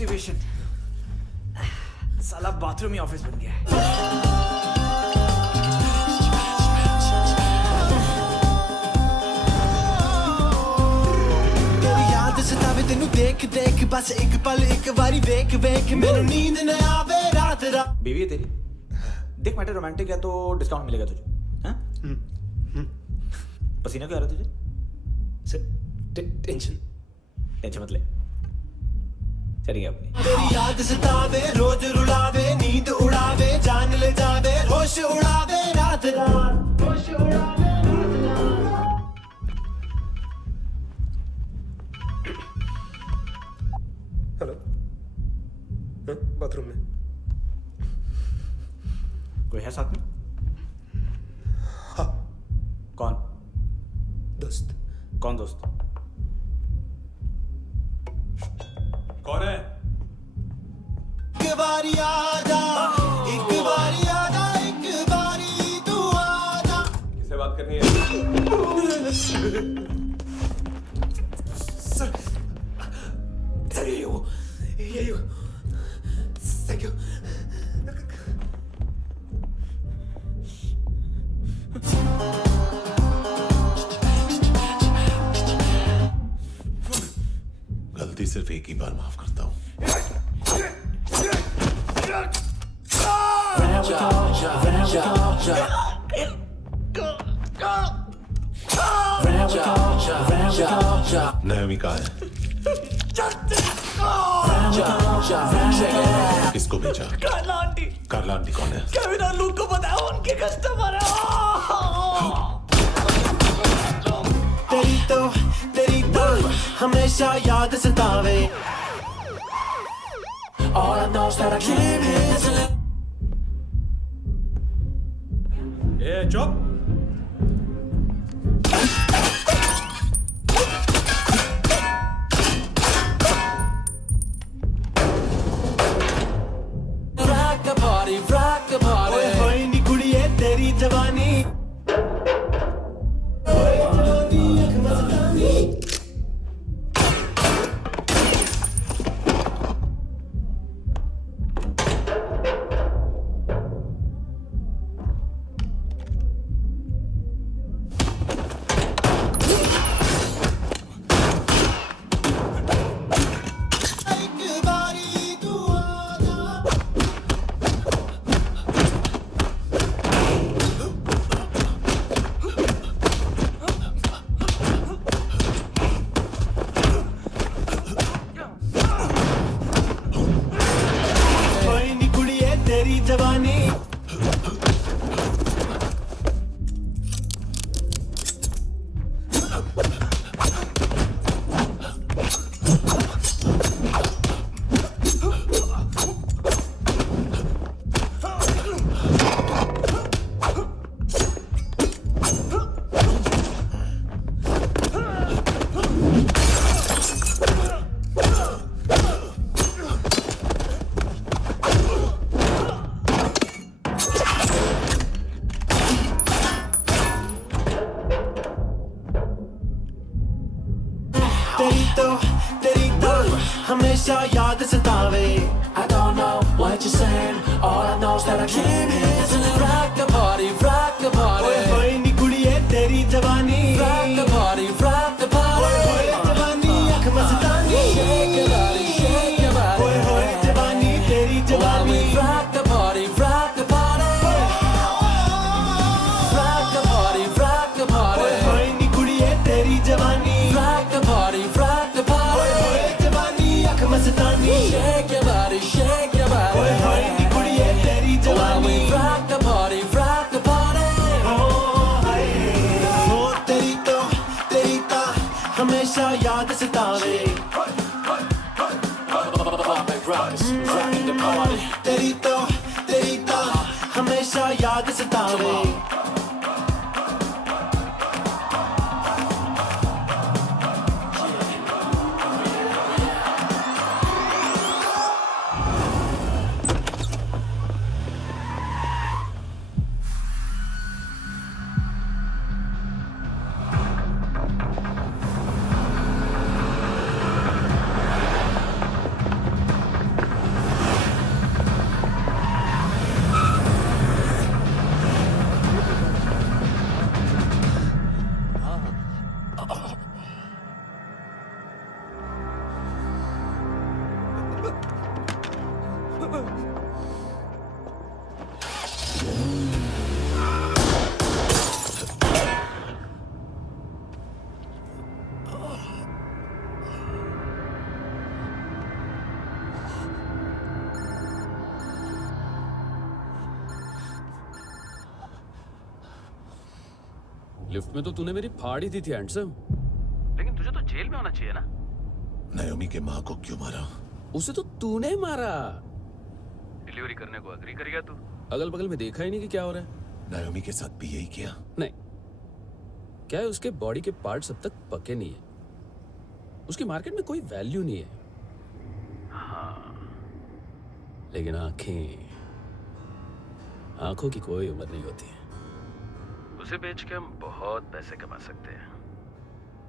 कॉन्स्टिपेशन, साला बाथरूम ही ऑफिस बन गया है। तेरी याद सतावे तेनू देख देख, बस एक पल एक बारी वेख वेख, मैनू नींद न आवे रात रात। बीवी है तेरी, देख मैटर रोमांटिक है तो डिस्काउंट मिलेगा तुझे। हाँ? पसीना क्यों आ रहा है तुझे? टेंशन मत ले, चलेंगे अपनी। तेरी याद सतावे रोज रुलावे, नींद उड़ावे, जान ले जावे, होश उड़ावे रात रात, होश उड़ावे रात रात। हेलो, बाथरूम में कोई है साथ में? हाँ। कौन? दोस्त। कौन दोस्त? कौन है? एक बारी आजा, एक बारी आजा, एक बारी तू आजा। किससे बात करनी है? सर यही हो। Thank you. गलती सिर्फ एक ही बार माफ करता हूं। नयमी कहाँ है? किसको भेजा? कार्ला आंटी। कार्ला आंटी कौन है? केविन और लूक को बताया, उनके कस्टमर है। तेरी तो हमेशा याद सतावे। All I know is that I came here to live. चुप। rock the party. ओए होए नी कुड़िए तेरी जवानी, ओए जवानी अख मस्तानी। जवानी तेरी तो हमेशा याद सतावे। I don't know what you're saying, all I know is that I came here to rock the party, rock the party. ओए होए नी कुड़िए तेरी जवानी, rock the party, rock the party. ओए होए जवानी अख मस्तानी, shake your body, shake your body. ओए होए जवानी तेरी जवानी, rock the party, rock the party. Rock the party, rock the party. ओए होए नी कुड़िए तेरी जवानी, rock the party, rock the party. ओए होए जवानी अख मस्तानी, shake your body, shake your body. ओए होए नी कुड़िए तेरी जवानी, rock the party, rock the party. ओ तेरी तो हमेशा याद सतावे। तेरी तो हमेशा याद सतावे। लिफ्ट में तो तूने मेरी फाड़ ही दी थी हैंडसम। लेकिन तुझे तो जेल में होना चाहिए ना। नायोमी के माँ को क्यों मारा? उसे तो तूने मारा। डिलीवरी करने को अग्री कर गया तू। अगल बगल में देखा ही नहीं कि क्या हो रहा है। नायोमी के साथ भी यही किया? नहीं, क्या है उसके बॉडी के पार्ट्स अब तक पके नहीं है, उसकी मार्केट में कोई वैल्यू नहीं है। हाँ, लेकिन आंखों की कोई उम्र नहीं होती है। उसे बेच के हम बहुत पैसे कमा सकते हैं।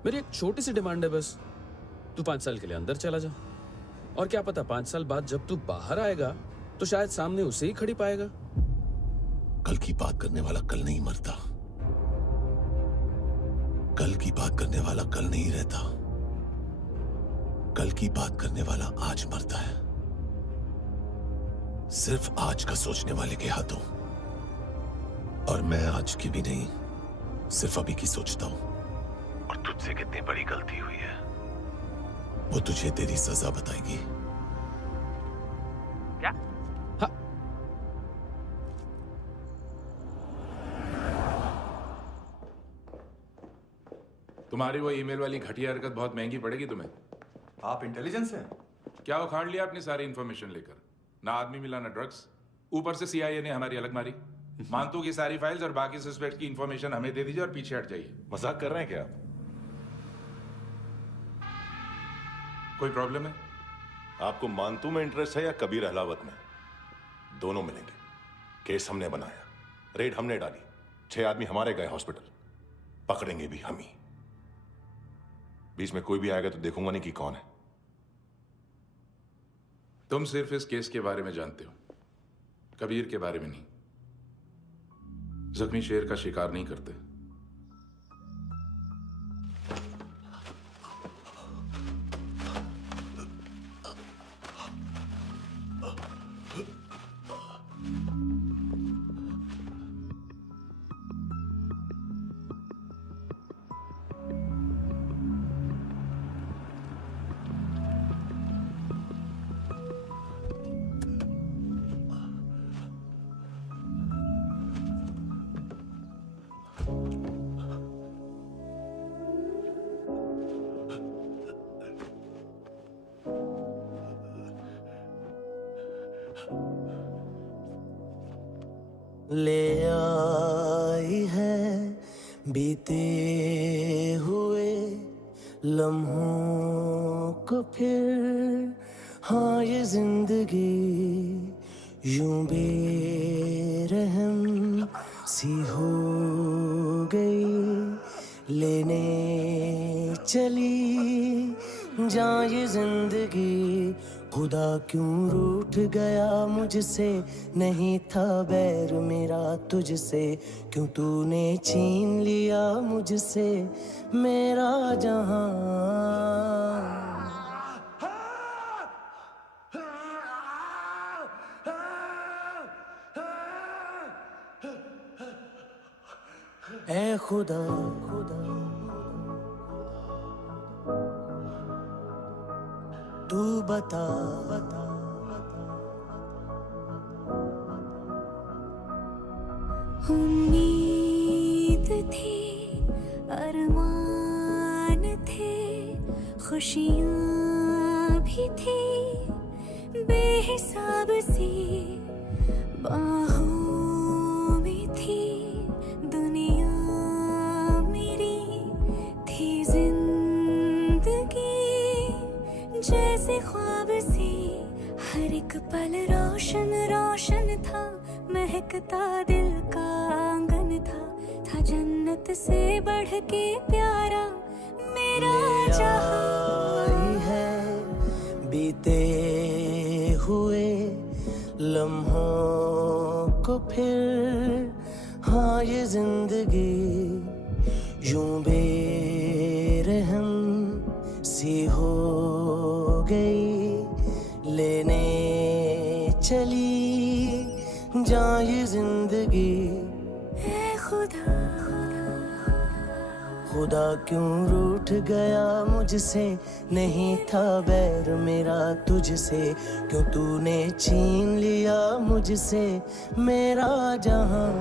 मेरी एक छोटी सी डिमांड है बस, तू 5 साल के लिए अंदर चला जा, और क्या पता 5 साल बाद जब तू बाहर आएगा तो शायद सामने उसे ही खड़ी पाएगा। कल की बात करने वाला कल नहीं मरता, कल की बात करने वाला कल नहीं रहता, कल की बात करने वाला आज मरता है। सिर्फ आज का सोचने वाले के हाथों। और मैं आज की भी नहीं, सिर्फ अभी की सोचता हूं। और तुझसे कितनी बड़ी गलती हुई है वो तुझे तेरी सजा बताएगी। क्या? हाँ। तुम्हारी वो ईमेल वाली घटिया हरकत बहुत महंगी पड़ेगी तुम्हें। आप इंटेलिजेंस हैं? क्या उखाड़ लिया अपनी सारी इंफॉर्मेशन लेकर? ना आदमी मिला ना ड्रग्स, ऊपर से CIA ने हमारी अलग मारी। मानतू की सारी फाइल्स और बाकी सस्पेक्ट की इंफॉर्मेशन हमें दे दीजिए और पीछे हट जाइए। मजाक कर रहे हैं क्या आप? कोई प्रॉब्लम है? आपको मानतू में इंटरेस्ट है या कबीर अहलावत में? दोनों मिलेंगे। केस हमने बनाया, रेड हमने डाली, 6 आदमी हमारे गए हॉस्पिटल, पकड़ेंगे भी हम ही। बीच में कोई भी आएगा तो देखूंगा नहीं कि कौन है। तुम सिर्फ इस केस के बारे में जानते हो, कबीर के बारे में नहीं। जख्मी शेर का शिकार नहीं करते। ले आई है बीते हुए लम्हों को फिर, हाँ ये जिंदगी यूं बेरहम सी हो गई, लेने चली जा ये जिंदगी। खुदा क्यों रूठ गया मुझसे, नहीं था बैर मेरा तुझसे, क्यों तूने छीन लिया मुझसे मेरा जहां। ऐ खुदा तू बता उम्मीद थी, अरमान थे, खुशियाँ भी थी बेहिसाब सी, बाहों में थी दुनिया मेरी, थी जिंदगी जैसे ख्वाब सी, हर एक पल रोशन रोशन था, महकता दिल का आंगन था जन्नत से बढ़ के प्यारा मेरा जहां। है बीते हुए लम्हों को फिर, हाँ ये जिंदगी यूं बेरहम सी हो गई, लेने चली जा ये जिंदगी। ऐ खुदा खुदा क्यों रूठ गया मुझसे, नहीं था बैर मेरा तुझसे, क्यों तूने छीन लिया मुझसे मेरा जहां।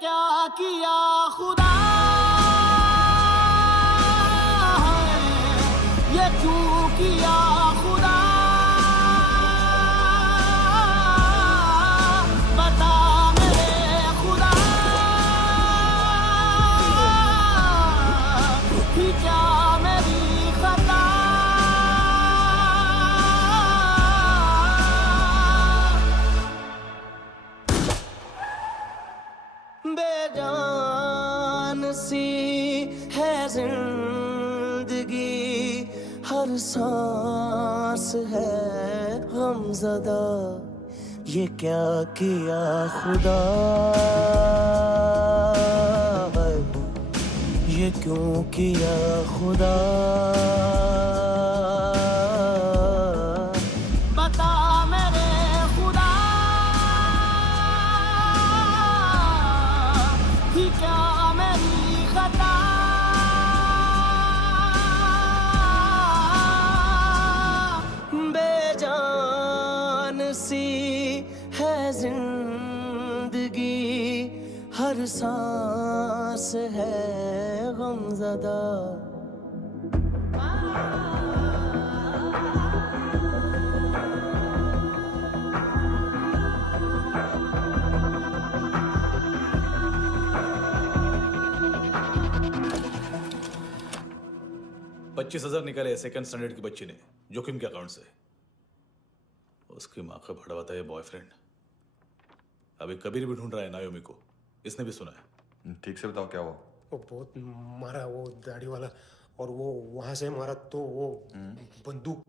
क्या किया खुदा, ये क्यों किया खुदा, बता मेरे खुदा, थी क्या मेरी खता, बेजान सी है जिंदगी, हर सांस है गमज़दा, ये क्या किया खुदा, ये क्यों किया खुदा, बता मेरे खुदा, थी क्या मेरी खता, बेजान सी है जिंदगी, हर सांस है गमज़दा। $25,000 निकाले सेकंड स्टैंडर्ड की बच्ची ने जोखिम के अकाउंट से। उसकी माँ का भड़वाता है बॉयफ्रेंड। अभी कबीर भी ढूंढ रहा है नायोमी को, इसने भी सुना है। ठीक से बताओ क्या हुआ। वो बहुत मारा, वो दाढ़ी वाला, और वो वहां से मारा तो वो बंदूक।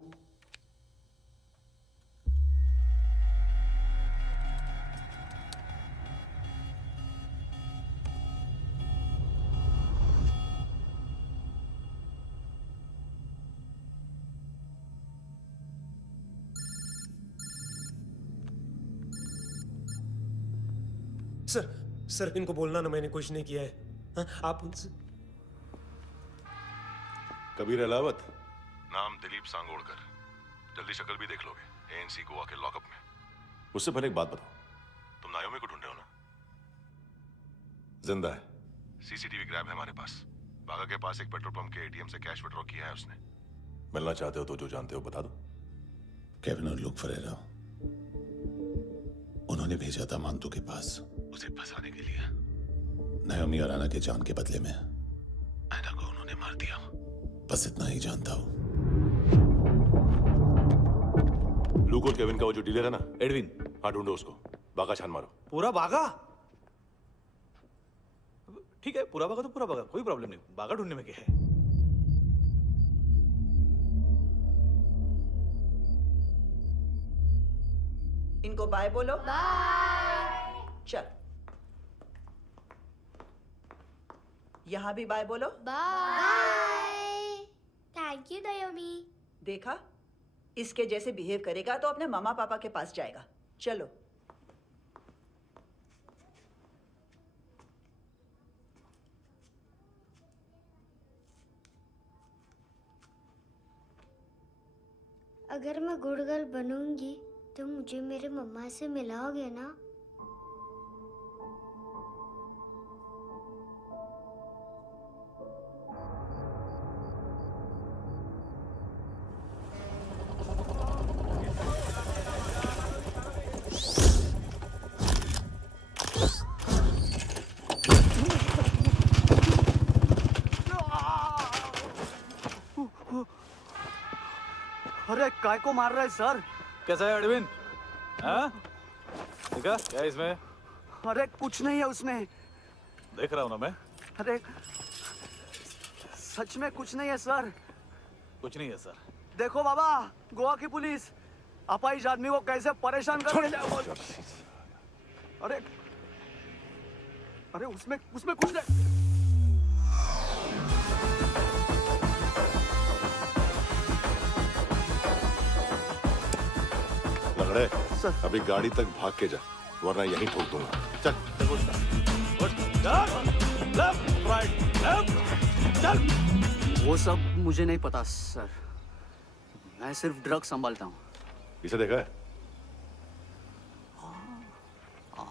सर इनको बोलना ना मैंने कुछ नहीं किया है। हाँ, आप उनसे। कबीर अलावत, नाम दिलीप सांगोड़कर। जल्दी शक्ल भी देख लोगे एएनसी गोवा के लॉकअप में। उससे पहले एक बात बताओ, तुम नायोमी को ढूंढ रहे हो ना? जिंदा है, सीसीटीवी ग्रैब है हमारे पास। बागा के पास एक पेट्रोल पंप के एटीएम से कैश विड्रॉ किया है उसने। मिलना चाहते हो तो जो जानते हो बता दो। केविन और लुक फरेरा, उन्होंने भेजा था मांतू के पास उसे फंसाने के लिए। नायोमी और आना के जान के बदले में आना को उन्होंने मार दिया। बस इतना ही जानता हूं। लुक और केविन का वो जो डीलर है ना, एडविन, हाँ ढूंढो उसको। बागा छान मारो। पूरा बागा? ठीक है, पूरा बागा तो पूरा बागा, कोई प्रॉब्लम नहीं। बागा ढूंढने में क्या है? इनको बाय बोलो। बाय। चल, यहाँ भी बाय बोलो। बाय। Thank you नायोमी। देखा, इसके जैसे बिहेव करेगा तो अपने मामा पापा के पास जाएगा। चलो। अगर मैं गुड गर्ल बनूंगी तो मुझे मेरे मम्मा से मिलाओगे ना? अरे काय को मार रहा है सर? कैसा है एडविन? हाँ? देखा क्या इसमें? अरे कुछ नहीं है उसमें। देख रहा हूँ ना मैं। अरे सच में कुछ नहीं है सर। कुछ नहीं है सर। देखो बाबा, गोवा की पुलिस अपाहिज आदमी को कैसे परेशान कर। अरे अरे उसमें कुछ नहीं। लंगड़े, अभी गाड़ी तक भाग के जा, वरना यहीं ठोक दूंगा। चल। वो सब मुझे नहीं पता सर, मैं सिर्फ ड्रग संभालता हूँ। इसे देखा है?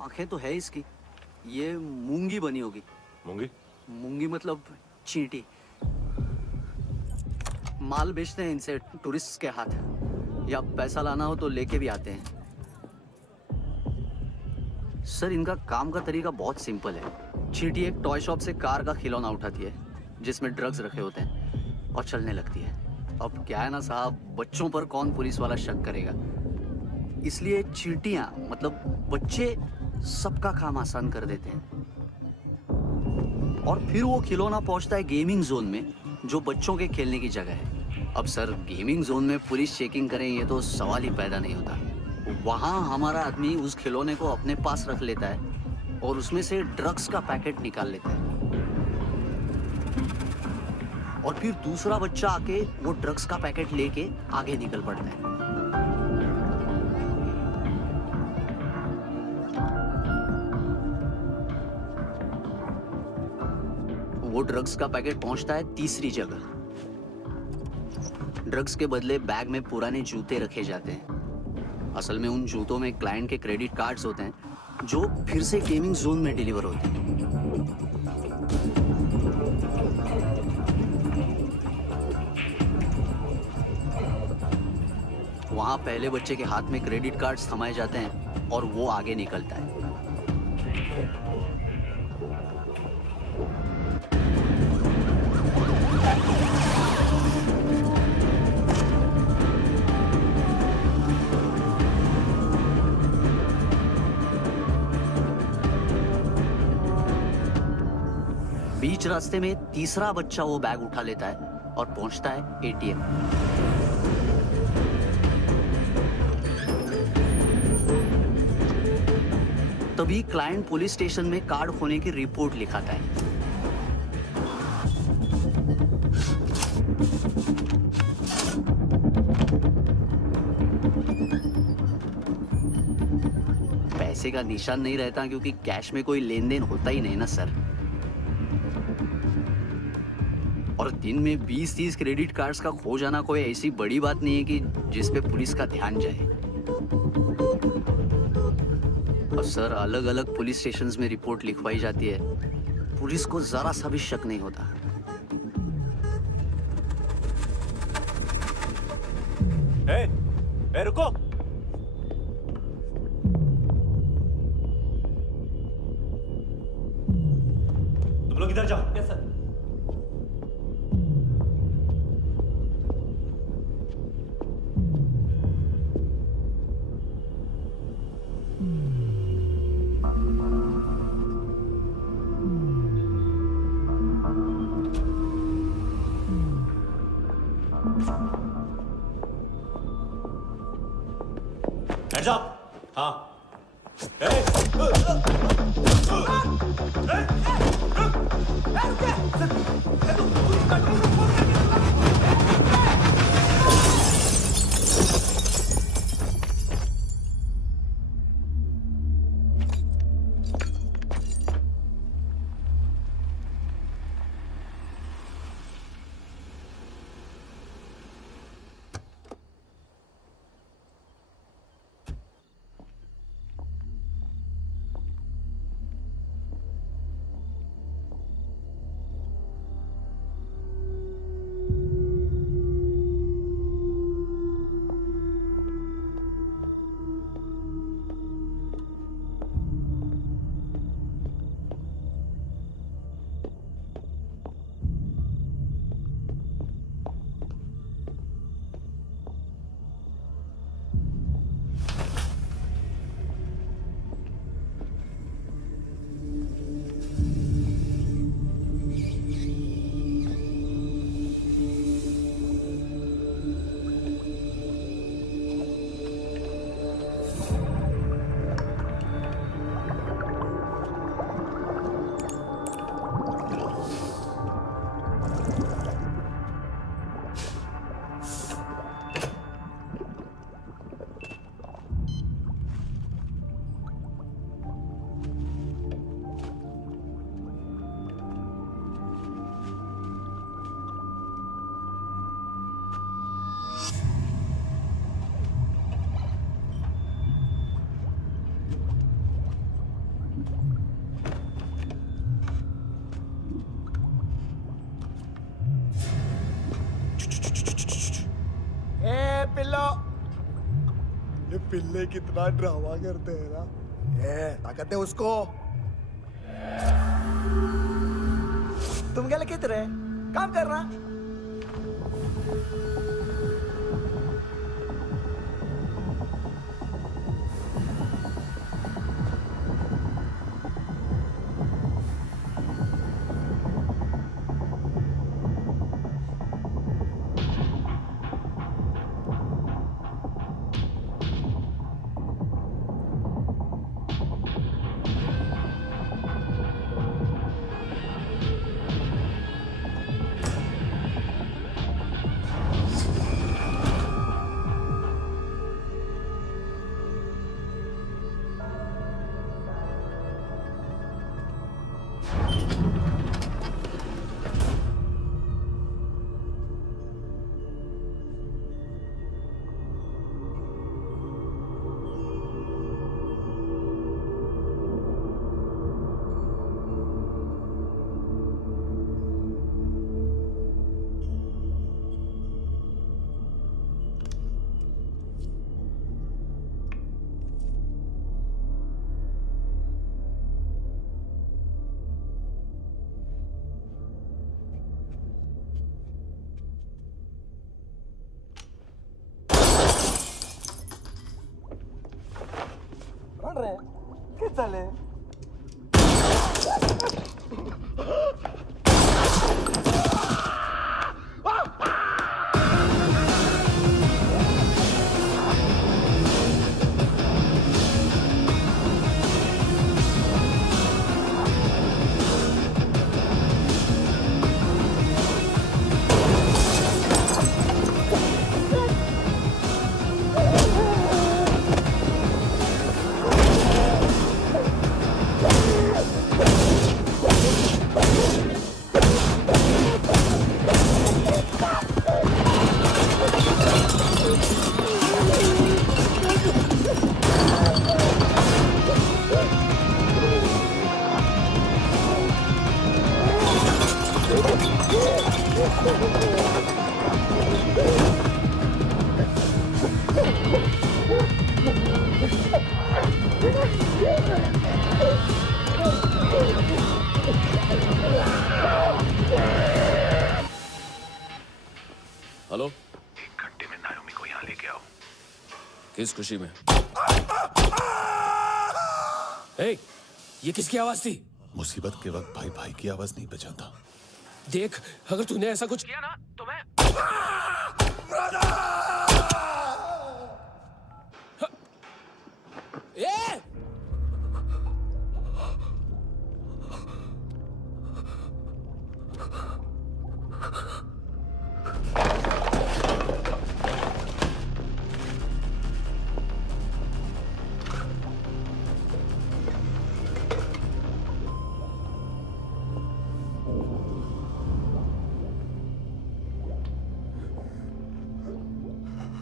आंखें तो है इसकी। ये मूंगी बनी होगी। मूंगी? मूंगी मतलब चींटी। माल बेचते हैं इनसे टूरिस्ट के हाथ, या पैसा लाना हो तो लेके भी आते हैं। सर इनका काम का तरीका बहुत सिंपल है। चींटी एक टॉय शॉप से कार का खिलौना उठाती है जिसमें ड्रग्स रखे होते हैं और चलने लगती है। अब क्या है ना साहब, बच्चों पर कौन पुलिस वाला शक करेगा, इसलिए चींटियां मतलब बच्चे सबका काम आसान कर देते हैं। और फिर वो खिलौना पहुंचता है गेमिंग जोन में, जो बच्चों के खेलने की जगह है। अब सर गेमिंग जोन में पुलिस चेकिंग करें ये तो सवाल ही पैदा नहीं होता। वहां हमारा आदमी उस खिलौने को अपने पास रख लेता है और उसमें से ड्रग्स का पैकेट निकाल लेता है, और फिर दूसरा बच्चा आके वो ड्रग्स का पैकेट लेके आगे निकल पड़ता है। वो ड्रग्स का पैकेट पहुंचता है तीसरी जगह। ड्रग्स के बदले बैग में पुराने जूते रखे जाते हैं। असल में उन जूतों में क्लाइंट के क्रेडिट कार्ड्स होते हैं जो फिर से गेमिंग जोन में डिलीवर होते हैं। वहां पहले बच्चे के हाथ में क्रेडिट कार्ड्स थमाए जाते हैं और वो आगे निकलता है। बीच रास्ते में तीसरा बच्चा वो बैग उठा लेता है और पहुंचता है एटीएम। तभी क्लाइंट पुलिस स्टेशन में कार्ड खोने की रिपोर्ट लिखाता है। पैसे का निशान नहीं रहता क्योंकि कैश में कोई लेन देन होता ही नहीं ना सर। और दिन में 20-30 क्रेडिट कार्ड्स का खो जाना कोई ऐसी बड़ी बात नहीं है कि जिस पे पुलिस का ध्यान जाए। और सर अलग अलग पुलिस स्टेशंस में रिपोर्ट लिखवाई जाती है, पुलिस को जरा सा भी शक नहीं होता। ए, रुको। तुम लोग इधर जाओ। Yes sir. Hands up! हाँ। पिल्लो। ये पिल्ले कितना ड्रामा करते हैं ना। ताकत दे उसको। तुम क्या लिखित रहे? काम कर रहा। ¿Qué tal? हेलो, 1 घंटे में नायोमी को यहाँ लेके आओ। किस खुशी में? ए, ये किसकी आवाज थी? मुसीबत के वक्त भाई भाई की आवाज नहीं बचाता। देख, अगर तूने ऐसा कुछ किया ना तो मैं ए!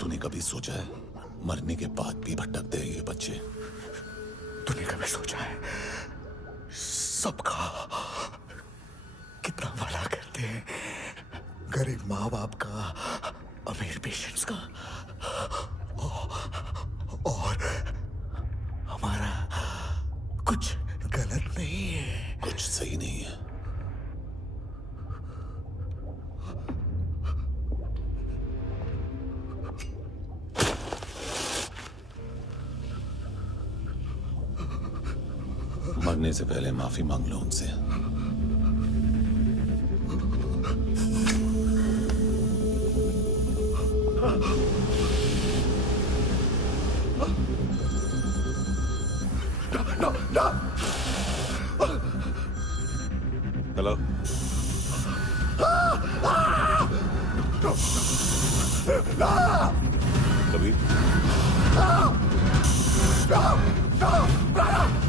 तूने कभी सोचा है मरने के बाद भी भटकते हैं ये बच्चे? तूने कभी सोचा है सबका कितना भला करते हैं? गरीब माँ बाप का, अमीर पेशेंट्स का, और हमारा कुछ गलत नहीं है। कुछ सही नहीं है। मरने से पहले माफी मांग लो उनसे। हेलो, कबीर,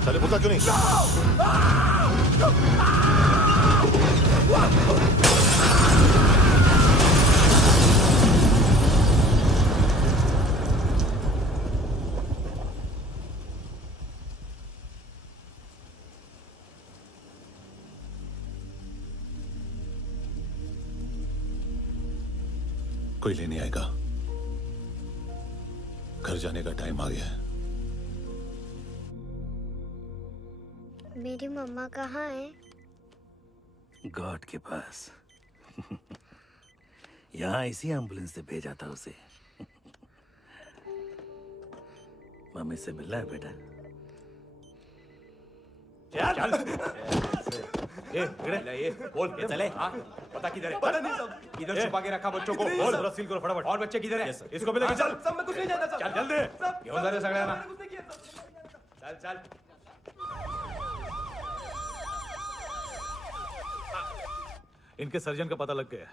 साले पुता क्यों नहीं? कोई लेने आएगा? घर जाने का टाइम आ गया है। मेरी मम्मा कहाँ है? गॉड के पास। यहाँ इसी एम्बुलेंस से भेजा था उसे। मम्मी से मिलना है बेटा। चल ये बोल ये चले हाँ पता किधर है? पता नहीं सब इधर छुपा के रखा बच्चों को। बोल थोड़ा सील करो फटाफट। और बच्चे किधर है? इसको भी लेके चल। सब मैं कुछ नहीं जानता। चल जल्दी घेऊन जा रे सगळ्यांना। चल चल इनके सर्जन का पता लग गया।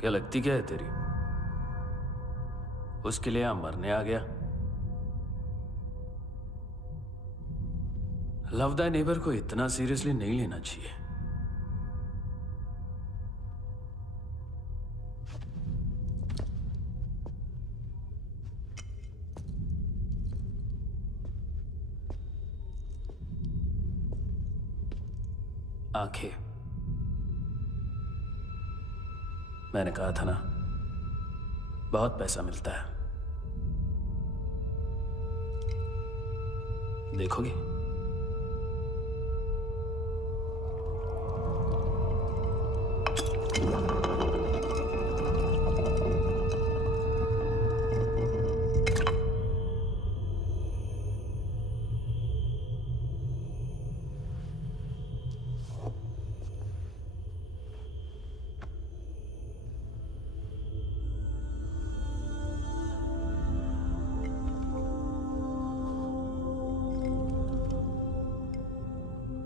क्या लगती क्या है तेरी? उसके लिए यहां मरने आ गया? लव द नेबर को इतना सीरियसली नहीं लेना चाहिए। आंखें, मैंने कहा था ना बहुत पैसा मिलता है। देखोगे?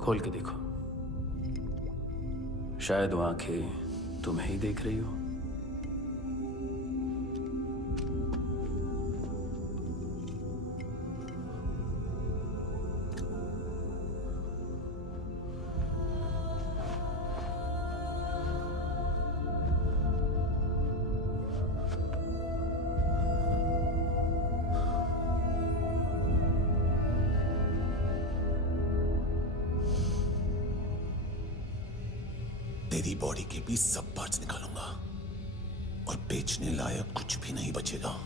खोल के देखो, शायद वो आंखें तुम्हें ही देख रही हो। तेरी बॉडी के भी सब पार्ट्स निकालूंगा और बेचने लायक कुछ भी नहीं बचेगा।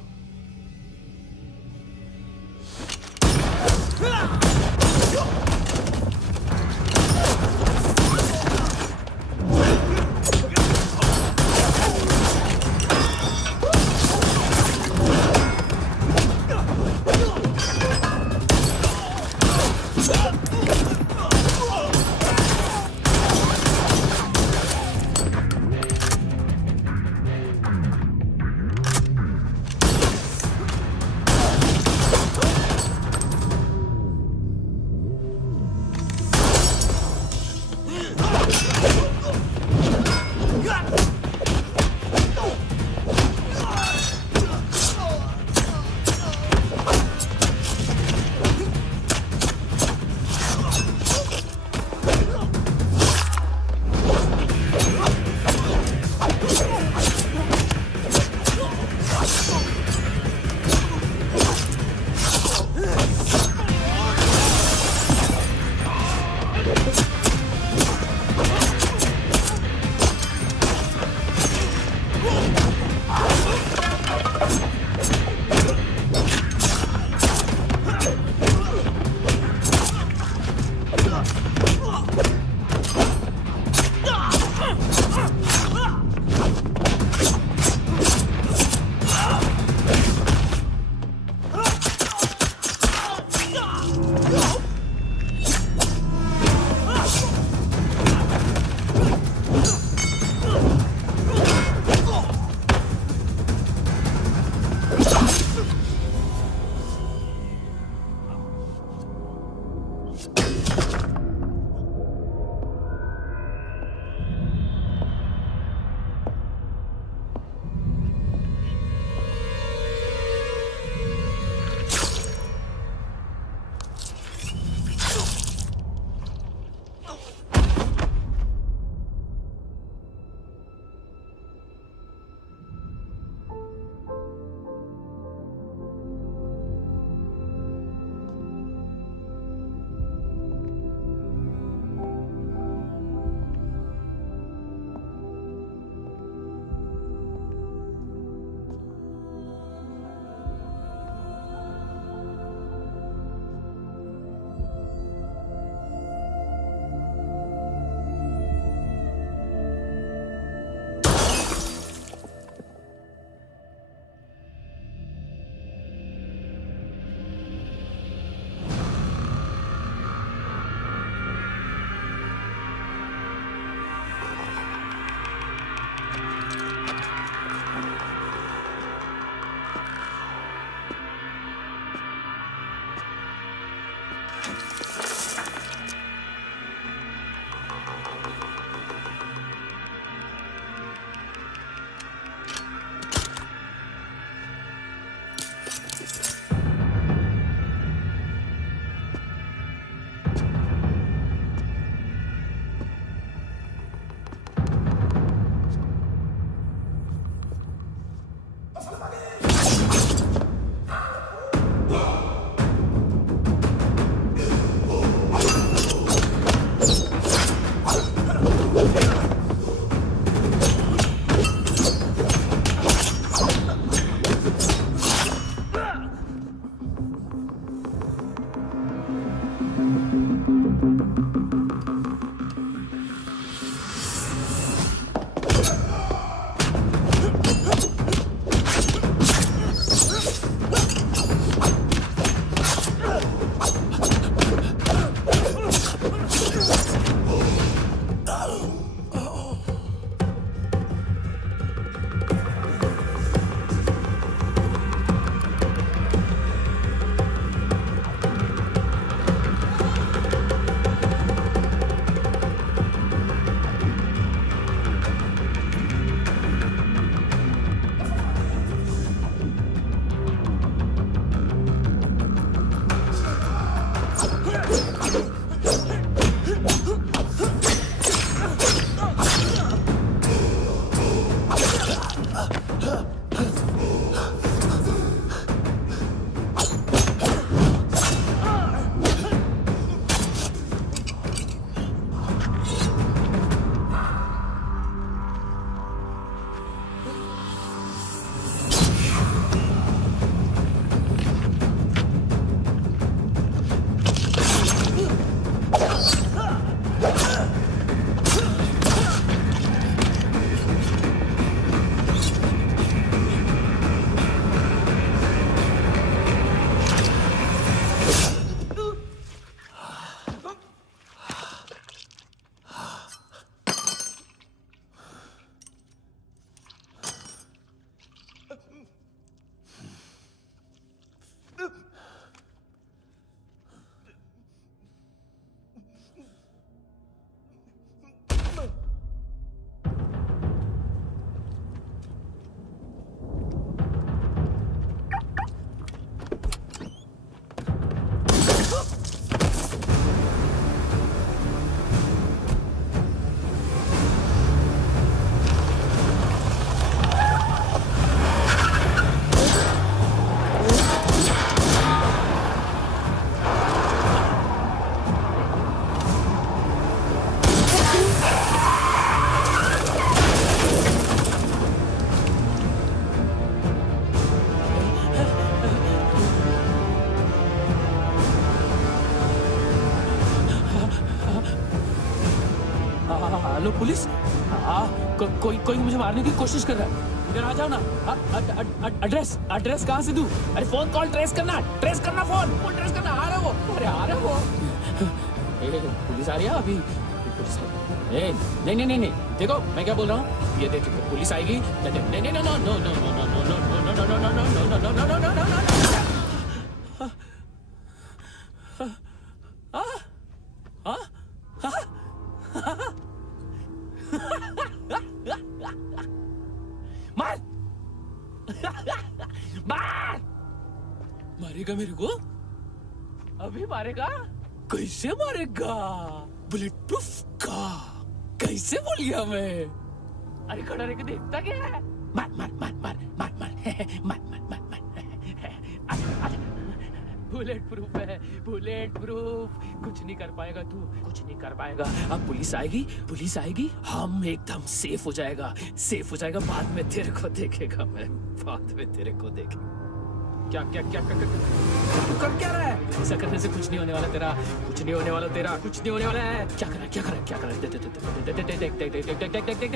Hello police. कोई कोई मुझे मारने की कोशिश कर रहा है। इधर आ जाओ ना। एड्रेस एड्रेस कहाँ से दूं? अरे फोन कॉल ट्रेस करना फोन ट्रेस करना। आ रहा वो, अरे आ रहा वो। पुलिस आ रही है अभी। पुलिस नहीं नहीं नहीं नहीं, देखो मैं क्या बोल रहा हूँ, ये देखो पुलिस आएगी। नहीं नहीं नहीं, no no no no no no no no no no no no no no no no no no. मार मार, मारेगा मेरे को? अभी मारेगा? कैसे मारेगा? बुलेट प्रूफ का कैसे बोल गया मैं? अरे खड़ा रह के देखता क्या है? मार मार मार मार मार मार मार मार मार। बुलेट प्रूफ है, बुलेट प्रूफ। कुछ नहीं कर पाएगा तू, कुछ नहीं कर पाएगा। अब पुलिस आएगी, हम एकदम सेफ हो जाएगा। बाद में तेरे को देखेगा मैं, बाद में तेरे को देखेगा। क्या क्या क्या क्या कर क्या रहा है? ऐसा करने से कुछ नहीं होने वाला तेरा, कुछ नहीं होने वाला तेरा, कुछ नहीं होने वाला है। क्या कर रहा है? देख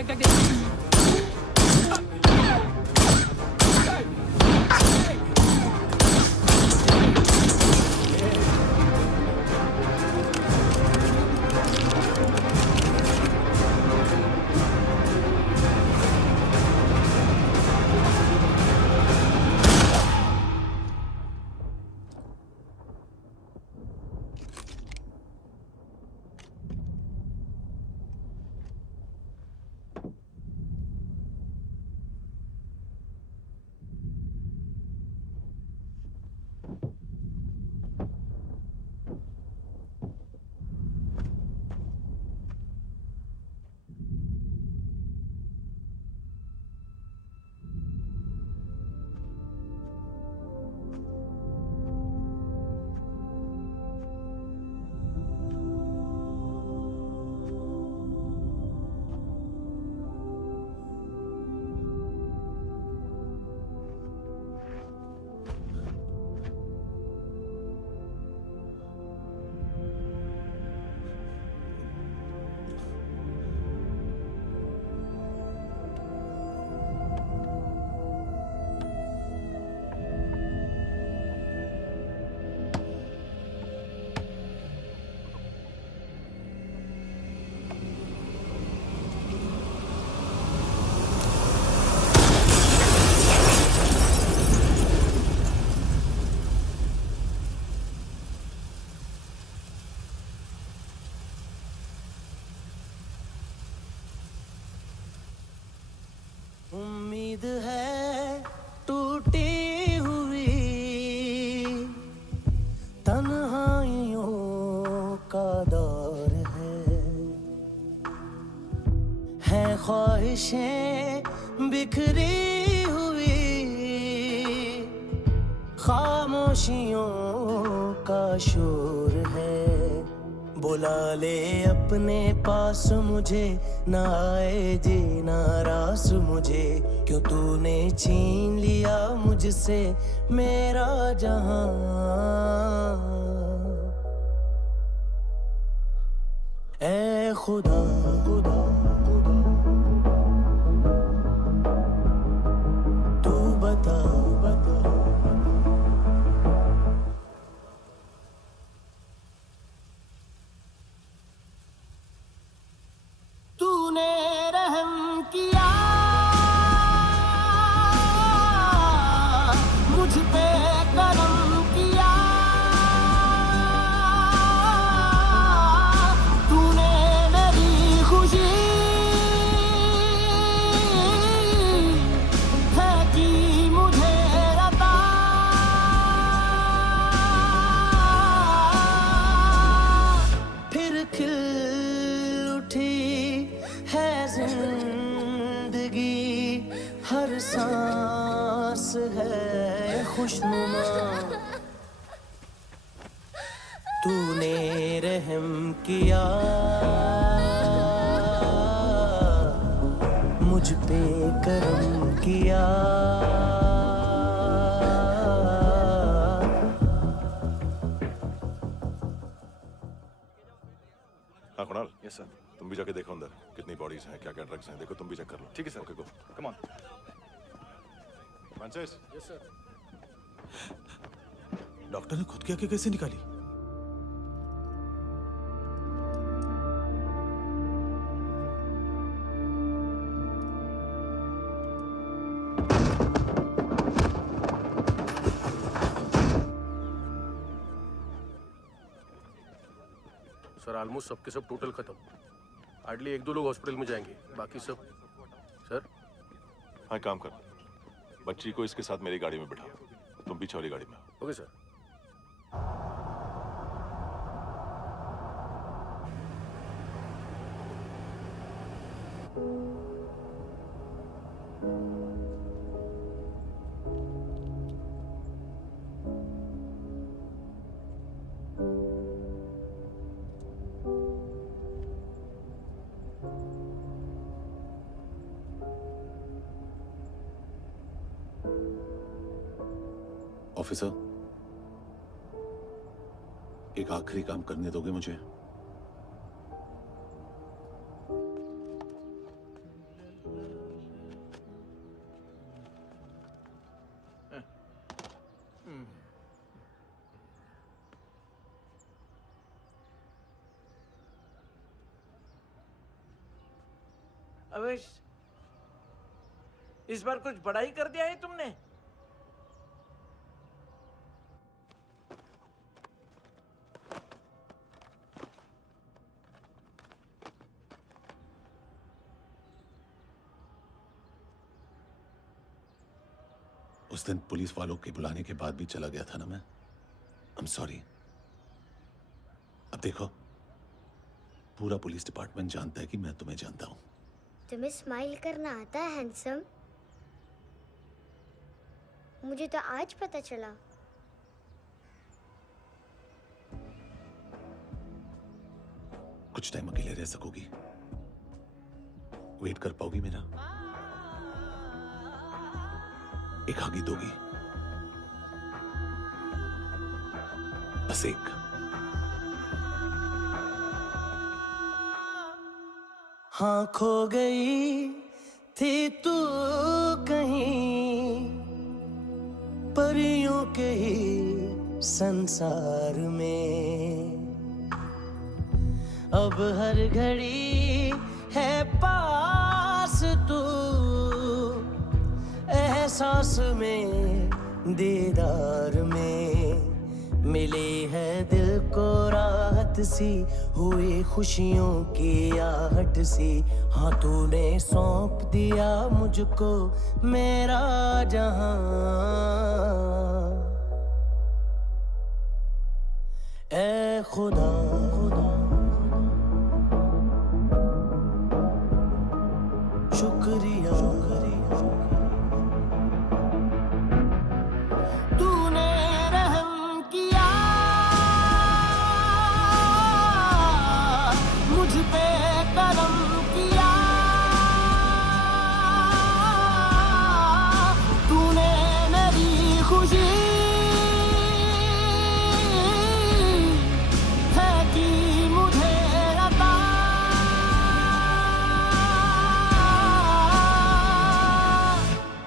उम्मीद है टूटी हुई, तन्हाइयों का दौर है ख्वाहिशें बिखरी हुई, खामोशियों का शोर है। बुला ले अपने पास मुझे, ना आए जी नाराज मुझे, क्यों तूने छीन लिया मुझसे मेरा जहां। ऐ खुदा खुदा तू बता बता। तूने रहम किया मुझ पे, करम किया, तूने मेरी खुशी है की मुझे अता। फिर खिल उठी है जिंदगी, हर सांस है खुशनुमा। तूने रहम किया मुझ पे, करम किया। हाँ कुणाल। Yes sir. तुम भी जाके देखो अंदर कितनी बॉडीज हैं, क्या क्या ड्रग्स हैं, देखो तुम भी चेक कर लो। ठीक है sir. Okay go. Come on Francis. Yes sir. Doctor ने खुद की आंखें कैसे निकाली? सर ऑलमोस्ट सबके सब टोटल खत्म। हार्डली 1-2 लोग हॉस्पिटल में जाएंगे, बाकी सब। सर हाँ काम कर, बच्ची को इसके साथ मेरी गाड़ी में बिठा, तुम पीछे वाली गाड़ी में। Okay sir. ऑफिसर, एक आखिरी काम करने दोगे मुझे? अवेश, इस बार कुछ बड़ा ही कर दिया है तुमने। उस दिन पुलिस वालों के बुलाने के बाद भी चला गया था ना मैं। I am sorry. अब देखो, पूरा पुलिस डिपार्टमेंट जानता है कि मैं तुम्हें जानता हूं। तुम्हें स्माइल करना आता है हैंडसम? मुझे तो आज पता चला। कुछ टाइम अकेले रह सकोगी? वेट कर पाओगी मेरा? एक आगी दोगी? बस एक। हाँ खो गई थी तू कहीं परियों के ही संसार में, अब हर घड़ी है पास तू, एहसास में दीदार में, मिली है दिल को राहत सी, हुई खुशियों की आहट सी, हाँ तूने सौंप दिया मुझको मेरा जहां, ऐ खुदा शुक्रिया तूने रहम किया मुझ पे, करम किया तूने मेरी खुशी है कि मुझे अता,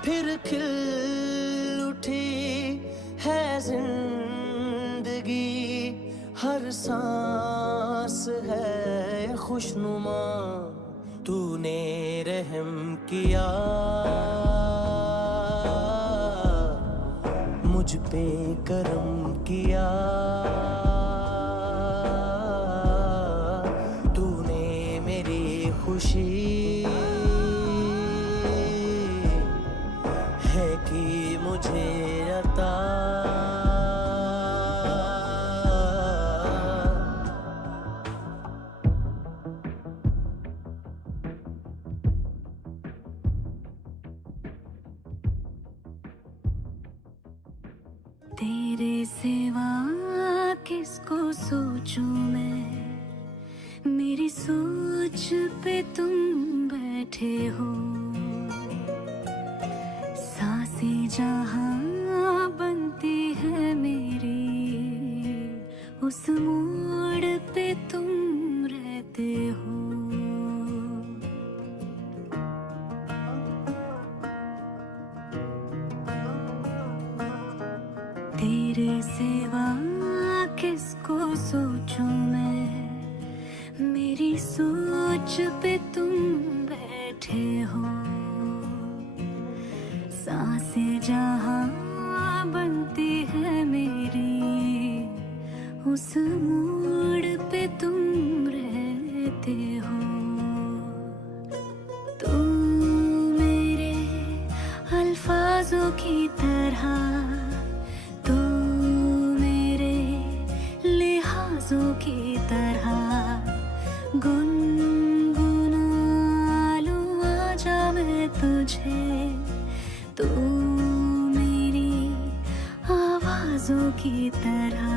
फिर खिल उठी है जिंदगी, हर सांस है खुशनुमा, तूने रहम किया मुझ पे, करम किया तूने मेरी खुशी है कि मुझे अता। तेरे सिवा किसको सोचूं मैं, मेरी सोच पे तुम बैठे हो, सांसें जहां बनती है मेरी, उस मोड़ पे तुम रहते हो। तेरे सिवा किसको सोचूं मैं, मेरी सोच पे तुम बैठे हो, सांसें जहां बनती है मेरी, उस मोड़ पे तुम रहते हो। तू मेरे अल्फाजों की तरह, की तरह गुनगुना लूं आजा मैं तुझे, तू मेरी आवाज़ों की तरह।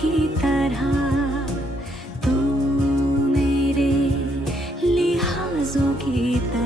की तरह तू मेरे लिहाजों की तरह।